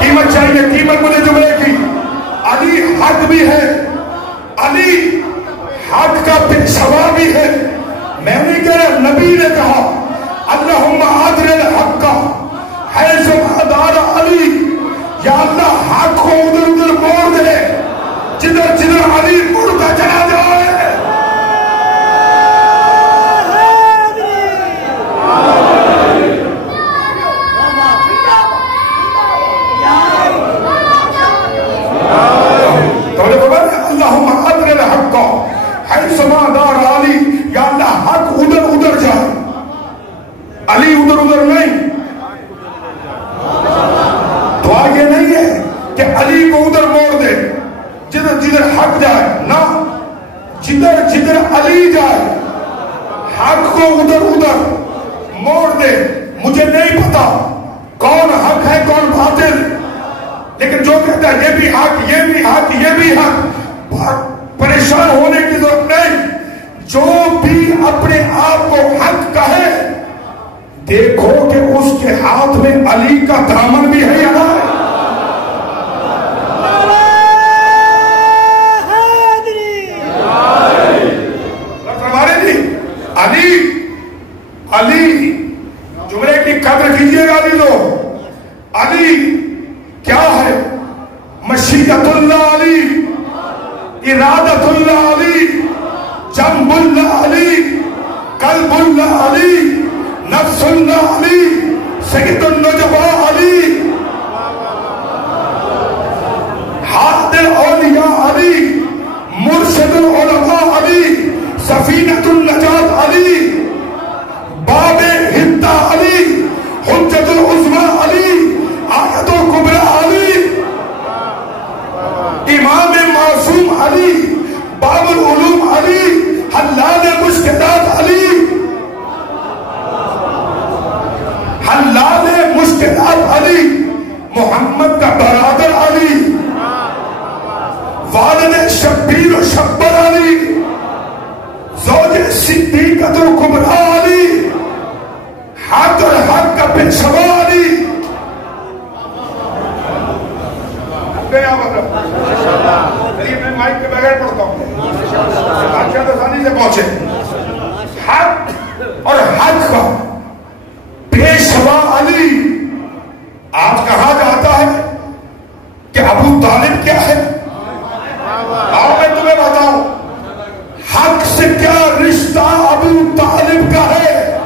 قیمت چاہیے, قیمت مجھے جملے کی. علی حق بھی ہے, علی حق کا پیشوا بھی ہے. میں نے کہا نبی نے کہا اللہم ادر الحق حیث دار علی, یا اللہ حق کو ادھر ادھر موڑ دے جدھر جدھر علی مڑتا چلا جائے. اللہم ادر الحق حیث دار علی, یا اللہ حق ادھر ادھر جائے, علی ادھر ادھر نہیں. دعا یہ نہیں ہے کہ علی کو ادھر موڑ دے جدھر جدھر حق جائے, نہ جدھر جدھر علی جائے حق کو ادھر ادھر موڑ دے. مجھے نہیں پتا کون حق ہے کون باطل, لیکن جو کہتا ہے یہ بھی حق یہ بھی حق یہ بھی حق, پریشان ہونے کی ضرورت نہیں. جو بھی اپنے آپ کو حق کہے دیکھو کہ اس کے ہاتھ میں علی کا دامن بھی ہے یا نہ. ہمارے جی علی علی جملے کی قدر کیجیے گا. علی لو علی کیا ہے؟ مشیت اللہ علی, ارادت اللہ علی, جنب اللہ علی, قلب اللہ علی, نفس اللہ علی, سید النجباء علی, حاد الاولیاء علی, مرشد العلماء علی, سفینۃ النجات علی, باب ہدہ علی, حجت العظمیٰ علی, آیت الکبریٰ علی, امام معصوم علی, باب العلوم علی, حلال مشکلات علی, حلال مشکلات علی, محمد کا برادر علی, والد شبیر و شبر علی، زوج صدیقۃ الکبریٰ علی، حق اور حق کا پیشوا علی۔ میں مائک کے بغیر پڑھتا ہوں، بادشاہ آسانی سے پہنچے۔ حق اور حق کا پیشوا علی۔ آج کہا جاتا ہے کہ ابو طالب کیا ہے؟ آؤ میں تمہیں بتاؤں حق سے کیا رشتہ ابو طالب کا ہے۔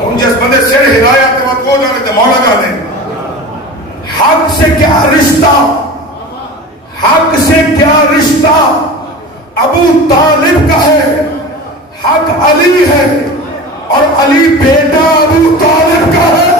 ان جس بندے سر ہلایا تو وہ کو جانے تھے، مولا جانے۔ حق سے کیا رشتہ، حق سے کیا رشتہ ابو طالب کا ہے۔ حق علی ہے اور علی بیٹا ابو طالب کا ہے۔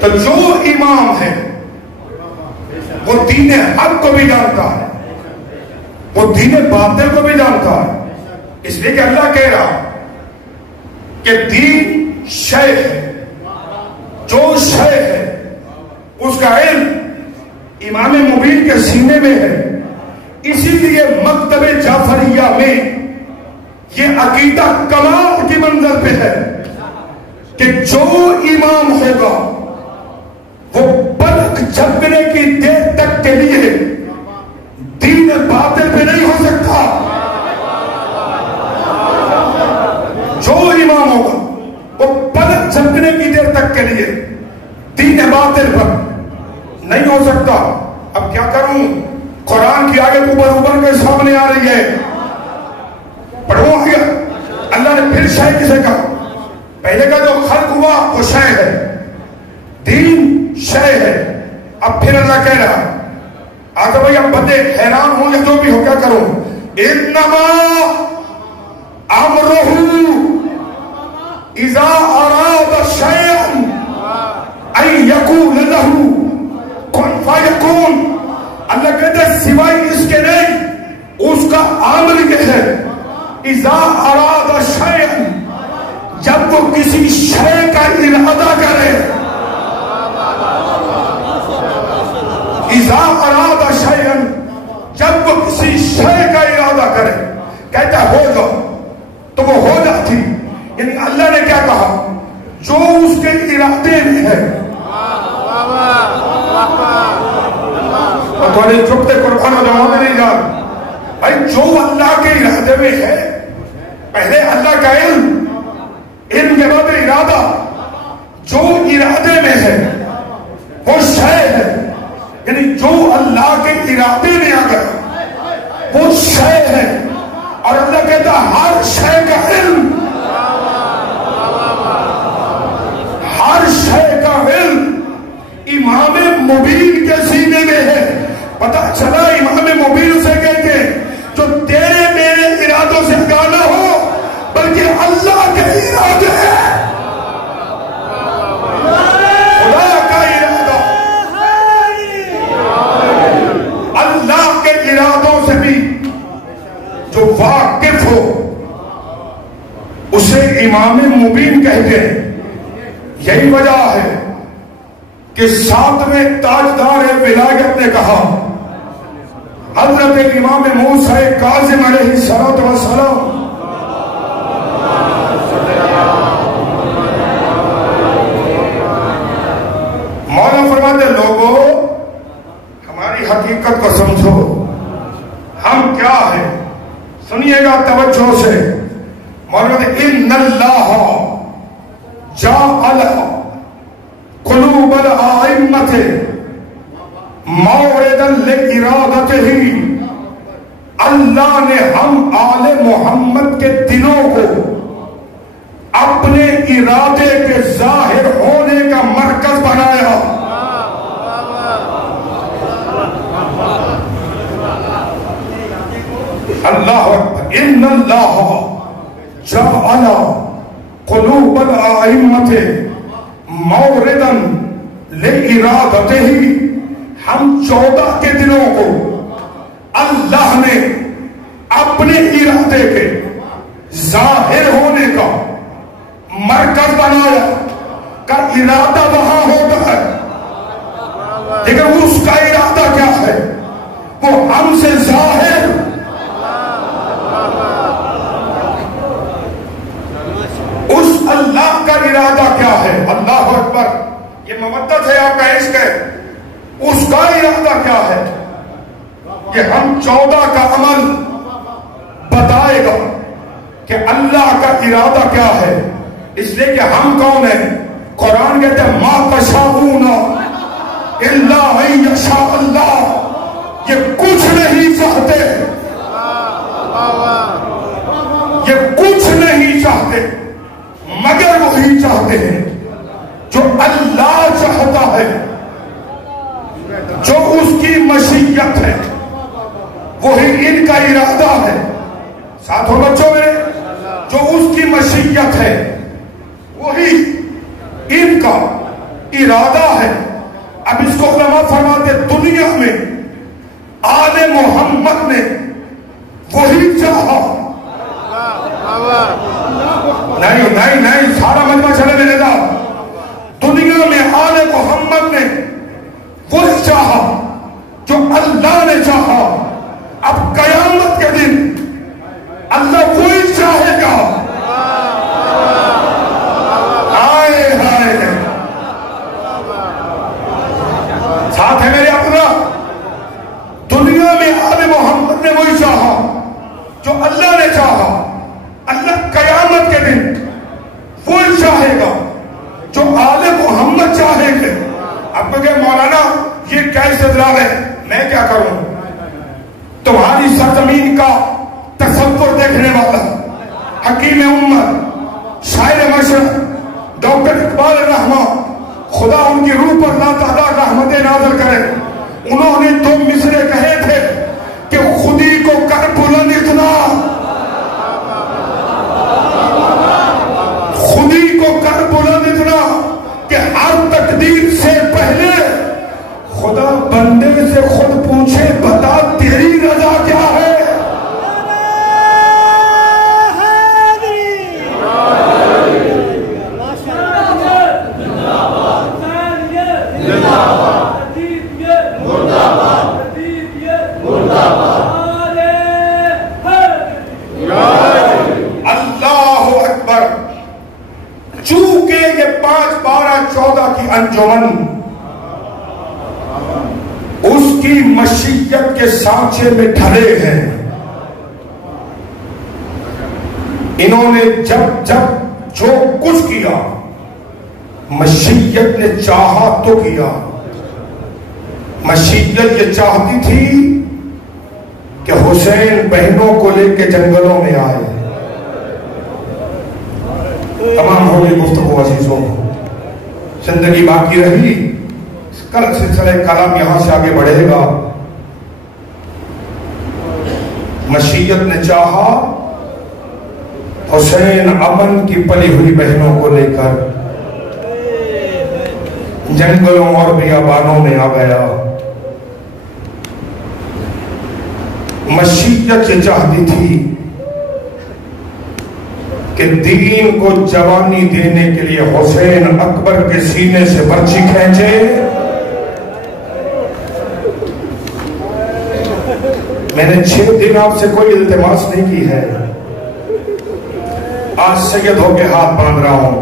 تو جو امام ہے وہ دین حق کو بھی جانتا ہے، وہ دین باطل کو بھی جانتا ہے۔ اس لیے کہ اللہ کہہ رہا کہ دین شے ہے، جو شے ہے اس کا علم امام مبین کے سینے میں ہے۔ اسی لیے مکتب جعفریہ میں یہ عقیدہ کمال کی منزل پہ ہے کہ جو امام ہوگا وہ پلک جھپکنے کی دیر تک کے لیے دین باطل پہ نہیں ہو سکتا۔ جو امام ہوگا وہ پلک جھپکنے کی دیر تک کے لیے دین باطل پر نہیں ہو سکتا۔ اب کیا کروں، قرآن کی آیت اوپر کے سامنے آ رہی ہے، پڑھو آگے۔ اللہ نے پھر شے کسے کہا؟ پہلے کا جو خلق ہوا وہ شے ہے، دین شے ہے۔ اب پھر اللہ کہہ رہا، آگے بھائی اب بندے حیران ہوں یا جو بھی ہو، کیا کروں؟ انما امرہ اذا اراد شیئا ان یقول لہ کن فیکون۔ اللہ کہتے ہیں سوائے اس کے نہیں، اس کا عمل یہ ہے اذا اراد شیئا، جب وہ کسی شے کا ارادہ کرے، اذا اراد شیئا، جب وہ کسی شے کا ارادہ کرے، کہتا ہے ہو جاؤ تو وہ ہو جاتی۔ یعنی اللہ نے کیا کہا؟ جو اس کے ارادے میں ہے۔ اور تھوڑی چھپتے قربان و جواب نہیں جان بھائی، جو اللہ کے ارادے میں ہے، پہلے اللہ کا علم، علم کے بعد ارادہ، جو ارادے میں ہے وہ شے ہے۔ یعنی جو اللہ کے ارادے میں آ گیا وہ شے ہے۔ اور اللہ کہتا ہر شے کا علم، ہر شے کا علم امام مبین کے سینے میں ہے۔ پتہ چلا امام مبین اسے کہتے جو تیرے میرے ارادوں سے گانا ہو بلکہ اللہ کے ارادے ہیں۔ خدا کا ارادہ، اللہ کے ارادوں سے بھی جو واقف ہو اسے امام مبین کہتے ہیں۔ یہی وجہ ہے کہ ساتویں تاجدار ولایت نے کہا، حضرت امام موسیٰ کاظم علیہ السلام، مولا فرماتے لوگوں ہماری حقیقت کو سمجھو، ہم کیا ہیں، سنیے گا توجہ سے۔ مولا فرماتے ان اللہ جعل قلوب الائمة موعدا لارادته، اللہ نے ہم آل محمد کے دلوں کو اپنے ارادے کے ظاہر ہونے کا مرکز بنایا۔ اللہ اکبر. ان اللہ جعل قلوب الائمۃ موردا لارادتہ. ہم 14 کے دنوں کو اللہ نے اپنے ارادے کے ظاہر ہونے کا مرکز بنایا. کا ارادہ وہاں ہوتا ہے لیکن اس کا ارادہ کیا ہے وہ ہم سے ظاہر. اس اللہ کا ارادہ کیا ہے؟ اللہ اکبر. یہ مودت ہے، آپ کا عشق ہے. اس کا ارادہ کیا ہے کہ ہم 14 کا عمل بتائے گا کہ اللہ کا ارادہ کیا ہے. اس لیے کہ ہم کون ہیں؟ قرآن کہتے ہیں ما تشاءون الا ان یشاء اللہ. یہ کچھ نہیں چاہتے، یہ کچھ نہیں چاہتے مگر وہی چاہتے ہیں جو اللہ چاہتا ہے، جو اس کی مشیت ہے، وہی ان کا ارادہ ہے. ساتھوں بچوں میرے، جو اس کی مشیت ہے وہی ان کا ارادہ ہے. اب اس کو علماء فرماتے دنیا میں آل محمد نے وہی چاہا. نہیں سارا مجمع چلے میرے ساتھ. دنیا میں آل محمد نے وہی چاہا جو اللہ نے چاہا. اب قیامت کے دن اللہ وہی چاہے گا. آئے ہائے ساتھ ہے میرے اپنا. دنیا میں آل محمد نے وہی چاہا جو اللہ نے چاہا. اللہ قیامت کے دن وہی چاہے گا جو آل محمد چاہیں گے. اب کہ مولانا یہ کیا استدلال ہے؟ میں کیا کروں؟ تمہاری سرزمین کا تصور دیکھنے والا حکیم امت شاعر مشرق ڈاکٹر اقبال رحمان، خدا ان کی روح پر لا تعداد رحمتیں نازل کرے، انہوں نے 2 مصرے کہے تھے کہ خودی کو کر بلند اتنا، خودی کو کر بلند اتنا کہ ہر تقدیر سے پہلے خدا بندے سے خود پوچھے بتا تیری رضا کیا ہے. اللہ اکبر. چونکہ یہ 5 12 14 کی انجمن اس کی مشیت کے سانچے میں ڈھلے ہیں. انہوں نے جب جب جو کچھ کیا مشیت نے چاہا تو کیا. مشیت یہ چاہتی تھی کہ حسین بہنوں کو لے کے جنگلوں میں آئے. تمام ہوگی گفتگو عزیزوں، زندگی باقی رہی، کل سلسلہ کلام یہاں سے آگے بڑھے گا. مشیت نے چاہا حسین امن کی پلی ہوئی بہنوں کو لے کر جنگلوں اور بیابانوں میں آ گیا. مشیت یہ چاہتی تھی کہ دین کو جوانی دینے کے لیے حسین اکبر کے سینے سے برچی کھینچے. میں نے 6 دن آپ سے کوئی التماس نہیں کی ہے، آج سید ہو کے ہاتھ باندھ رہا ہوں.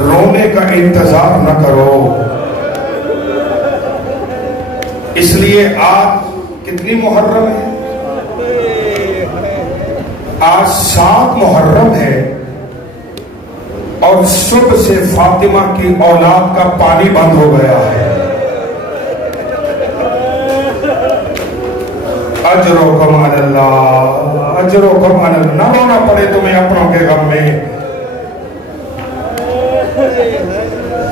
رونے کا انتظار نہ کرو. اس لیے آج کتنی محرم ہے؟ آج 7 محرم ہے اور صبح سے فاطمہ کی اولاد کا پانی بند ہو گیا ہے. اجرکم علی اللہ، اجرکم علی اللہ. نہ رونا پڑے تمہیں اپنوں کے غم میں.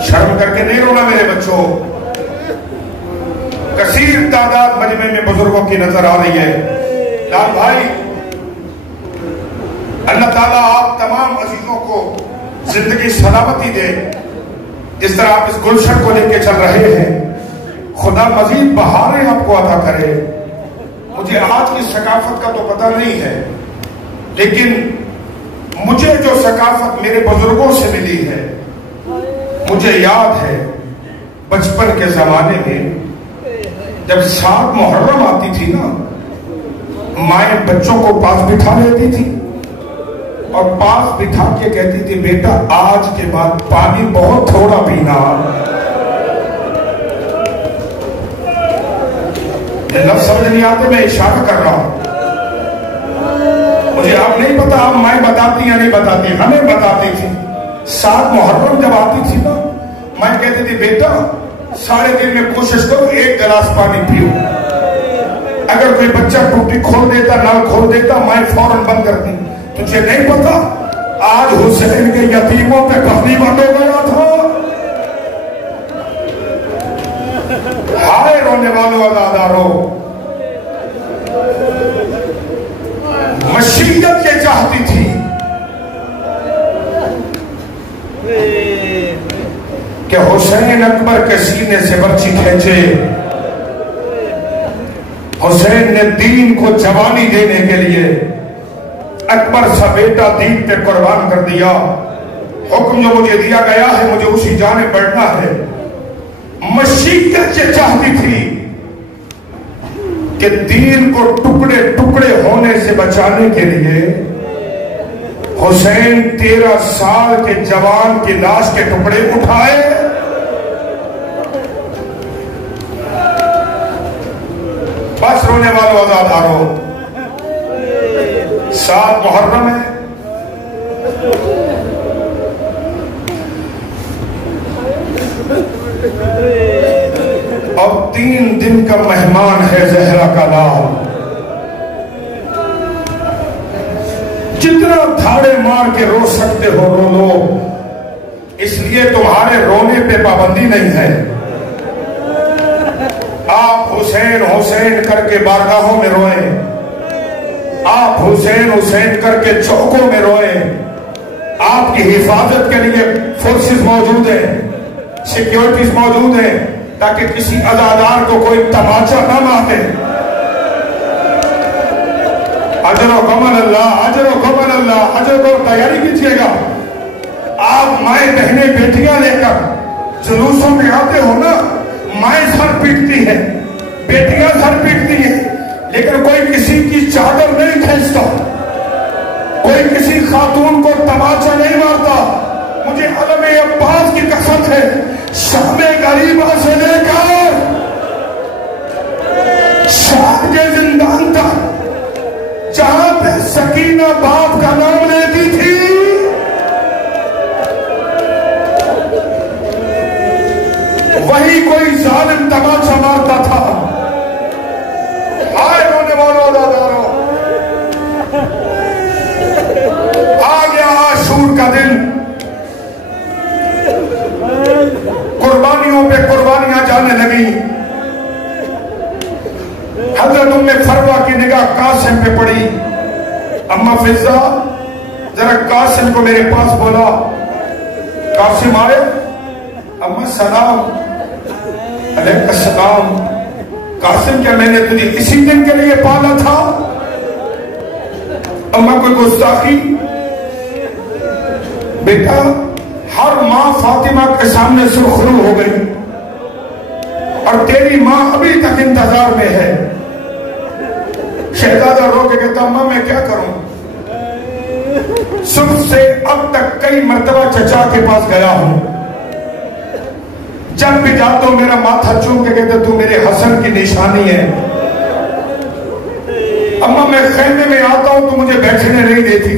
شرم کر کے نہیں رونا میرے بچوں. کثیر تعداد مجمع میں بزرگوں کی نظر آ رہی ہے. بلال بھائی، اللہ تعالیٰ آپ تمام عزیزوں کو زندگی سلامتی دے. جس طرح آپ اس گلشن کو لے کے چل رہے ہیں، خدا مزید بہاریں آپ کو عطا کرے. مجھے آج کی ثقافت کا تو پتہ نہیں ہے، لیکن مجھے جو ثقافت میرے بزرگوں سے ملی ہے، مجھے یاد ہے بچپن کے زمانے میں جب 7 محرم آتی تھی نا، مائیں بچوں کو پاس بٹھا لیتی تھی اور پاس بٹھا کے کہتی تھی بیٹا آج کے بعد پانی بہت تھوڑا پینا. لفظ سمجھ نہیں آتے، میں اشارہ کر رہا ہوں. مجھے اب نہیں پتا اب مائیں بتاتی یا نہیں بتاتی، ہمیں بتاتی تھی. 7 محرم جب آتی تھی نا، میں کہتی تھی بیٹا سارے دن میں کوشش کرو 1 گلاس پانی پیو. اگر کوئی بچہ ٹوٹی کھول دیتا، نل کھول دیتا، میں فوراً بند کرتی. تجھے نہیں پتا آج حسین کے یتیموں پہ پخلی بند ہو گیا تھا. ہائے رونے والوں عزادارو، مشیت یہ چاہتی تھی کہ حسین اکبر کے سینے سے برچی کھینچے. حسین نے دین کو جوانی دینے کے لیے اکبر سا بیٹا دین پہ قربان کر دیا. حکم جو مجھے دیا گیا ہے مجھے اسی جانب بڑھنا ہے. مشیت یہ چاہتی تھی کہ دین کو ٹکڑے ٹکڑے ہونے سے بچانے کے لیے حسین 13 سال کے جوان کی لاش کے ٹکڑے اٹھائے. بس رونے والوں عزادارو، 7 محرم ہے، اور 3 دن کا مہمان ہے زہرا کا لال. جتنا دھاڑے مار کے رو سکتے ہو رو لو، اس لیے تمہارے رونے پہ پابندی نہیں ہے. آپ حسین حسین کر کے بارگاہوں میں روئیں، آپ حسین حسین کر کے چوکوں میں روئیں. آپ کی حفاظت کے لیے فورسز موجود ہیں، سیکیورٹیز موجود ہیں، تاکہ کسی عزادار کو کوئی تماچا نہ مارے. اجر و کمل اللہ، اجر و کمل اللہ، اجر کو تیاری کیجیے گا. آپ مائیں بہنیں بیٹیاں لے کر جلوسوں میں آتے ہو نا، مائیں سر پیٹتی ہیں، بیٹیاں سر پیٹتی ہیں، لیکن کوئی کسی کی چادر نہیں کھینچتا، کوئی کسی خاتون کو تماچا نہیں مارتا. مجھے علم عباس کی قسم ہے، شام غریبہ سے لے کر شام کے زندان تک جہاں پہ سکینہ باپ کا نام لیتی تھی، وہی کوئی ظالم تماچا مارتا تھا. آئے رونے والوں عزادارو، آ گیا عاشور کا دن. قربانیوں پہ قربانیاں جانے لگی. حضرت ام فروہ کی نگاہ قاسم پہ پڑی. اما فضہ ذرا قاسم کو میرے پاس بولا. قاسم آئے. اما سلام. علیکم السلام. قاسم کیا میں نے تجھے اسی دن کے لیے پالا تھا؟ اما کوئی گستاخی؟ بیٹا ہر ماں فاطمہ کے سامنے سرخرو ہو گئی اور تیری ماں ابھی تک انتظار میں ہے. شہزادہ رو کے کہتا اماں میں کیا کروں؟ صبح سے اب تک کئی مرتبہ چچا کے پاس گیا ہوں. جب بھی جاتا ہوں میرا ماتھا چوم کے کہتے تو میرے حسن کی نشانی ہے. اماں میں خیمے میں آتا ہوں تو مجھے بیٹھنے نہیں دیتی.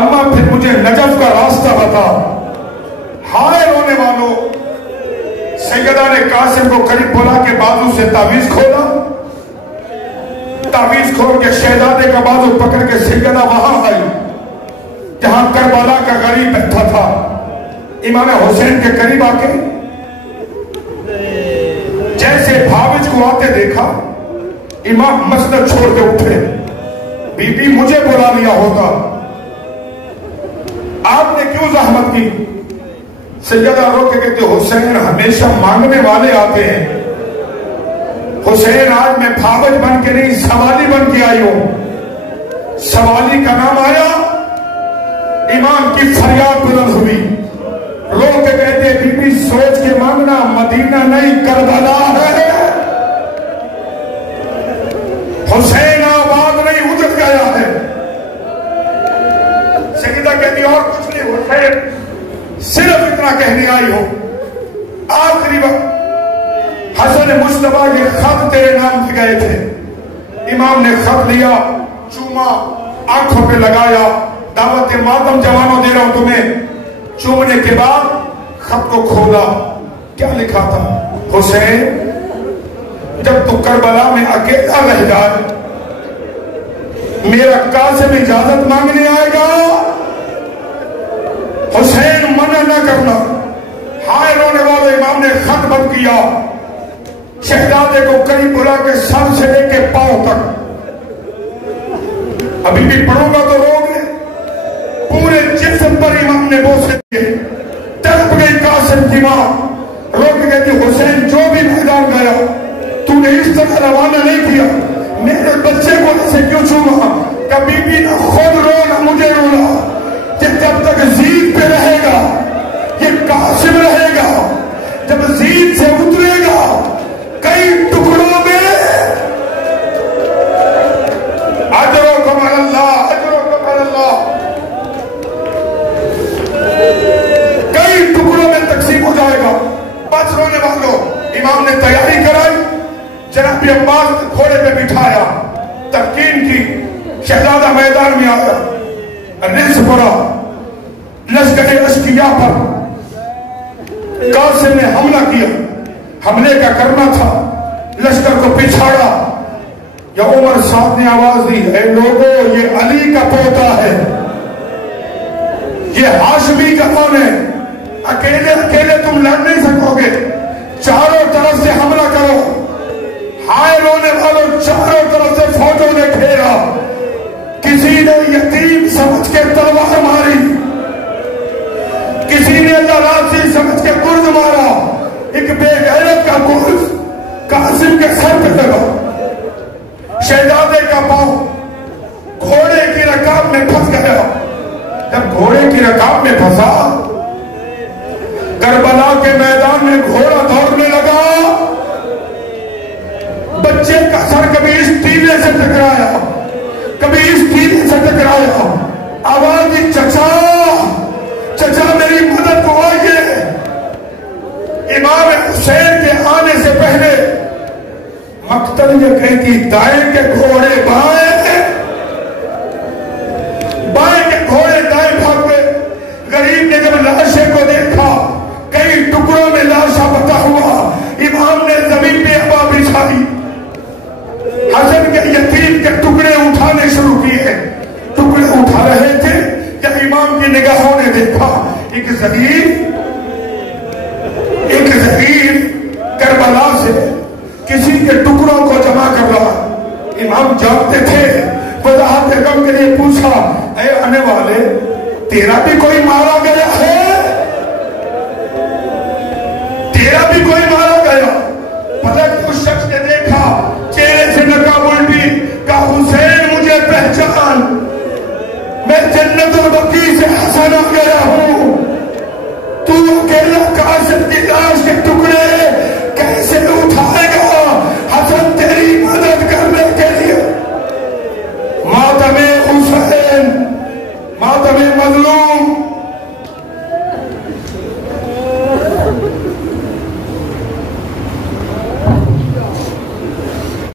اماں پھر مجھے نجف کا راستہ بتا. ہائے رونے والوں، سیدہ نے قاسم کو قریب بلا کے بازو سے تعویذ کھولا. تعویذ کھول کے شہزادے کا بازو پکڑ کے سیدہ وہاں آئی جہاں کربلا کا غریب بیٹھا تھا. امام حسین کے قریب آ کے جیسے بھاوج کو آتے دیکھا امام مسجد چھوڑ کے اٹھے، بی بی مجھے بلا لیا ہوتا، آپ نے کیوں زحمت کی؟ سیدہ رو کے کہتے حسین ہمیشہ مانگنے والے آتے ہیں، حسین آج میں بھاوج بن کے نہیں سوالی بن کے آئی ہوں۔ سوالی کا نام آیا، امام کی فریاد بلند ہوئی، رو کے کہتے بی بی سوچ کے مانگنا، مدینہ نہیں کربلا ہے، حسین آباد نہیں اجڑ گیا ہے۔ سیدہ کہتی اور کچھ نہیں حسین، صرف اتنا کہنے آئی ہو، آخری وقت حسن مصطفیٰ کے خط تیرے نام سے گئے تھے، امام نے خط لیا، چوما، آنکھوں پہ لگایا، دعوت ماتم جوانوں دے رہا ہوں تمہیں۔ چومنے کے بعد خط کو کھولا، کیا لکھا تھا؟ حسین جب تو کربلا میں اکیلا رہ جائے، میرا قاسم اجازت مانگنے آئے گا، حسین منع نہ کرنا۔ ہائے رونے والے امام نے خط بند کیا، شہزادے کو قریب بلا کے سر سے لے کے پاؤں تک، ابھی بھی پڑھوں گا تو روگے، پورے جسم پر امام نے بوسے دیے، تڑپ گئی قاسم کی ماں، رو کے کہتی حسین جو بھی میدان گیا تو نے اس طرح روانہ نہیں کیا، میرے بچے کو ایسے کیوں چھوما؟ کبھی بھی نہ خود رو نہ مجھے رونا، کہ جب تک زید پہ رہے گا یہ قاسم رہے گا، جب زید سے اترے گا کئی ٹکڑوں میں اجرکم علی اللہ، اجرکم علی اللہ، کئی ٹکڑوں میں تقسیم ہو جائے گا۔ بس رونے والوں، امام نے تیاری کرائی، جناب عباس گھوڑے پہ بٹھایا، تمکین کی، شہزادہ میدان میں آیا، رنس پڑا، لشکر اشقیاء پر قاسم نے حملہ کیا، حملے کا کرنا تھا، لشکر کو پچھاڑا، یا عمر صاحب نے آواز دی، اے لوگوں یہ علی کا پوتا ہے، یہ ہاشمی کا کون ہے، اکیلے اکیلے تم لڑ نہیں سکو گے، چاروں طرف سے حملہ کرو۔ ہائے رونے والوں، چاروں طرف سے فوجوں نے گھیرا، کسی نے یتیم سمجھ کے تلوار ماری، کسی نے لڑاسی سمجھ کے گرز مارا، ایک بے غیرت کا گرز قاسم کے سر پہ لگا، شہزادے کا پاؤں گھوڑے کی رکاب میں پھنس گیا۔ جب گھوڑے کی رکاب میں پھنسا، کربلا کے میدان میں گھوڑا دوڑنے لگا، بچے کا سر کبھی اس ٹیلے سے ٹکرایا، کبھی اس ٹیلے سے ٹکرایا، آواز دی چچا چچا میری مدد کو آئیے۔ امام حسین کے آنے سے پہلے مقتل یہ کہتی دائیں کے گھوڑے بائیں، بائیں کے گھوڑے دائیں بھاگ گئے۔ غریب نے جب لاشے کو دیکھا، کئی ٹکڑوں میں لاشا بتا ہوا، امام نے زمین پہ ہوا بچھائی، حسن کے یتیم کے ٹکڑے اٹھانے شروع کیے، ٹکڑے اٹھا رہے تھے، جب امام کی نگاہوں نے دیکھا ایک ظہیر کربلا سے کسی کے ٹکڑوں کو جمع کر رہا۔ امام جانتے تھے، وضاحت غم کے لیے پوچھا، اے آنے والے تیرا بھی کوئی مارا گیا ہے؟ تیرا بھی کوئی مارا گیا؟ پتہ اس شخص نے دیکھا، چہرے سے نقاب الٹی، کہا حسین مجھے پہچان، میں جنت البقیع سے حسن آ گیا ہوں۔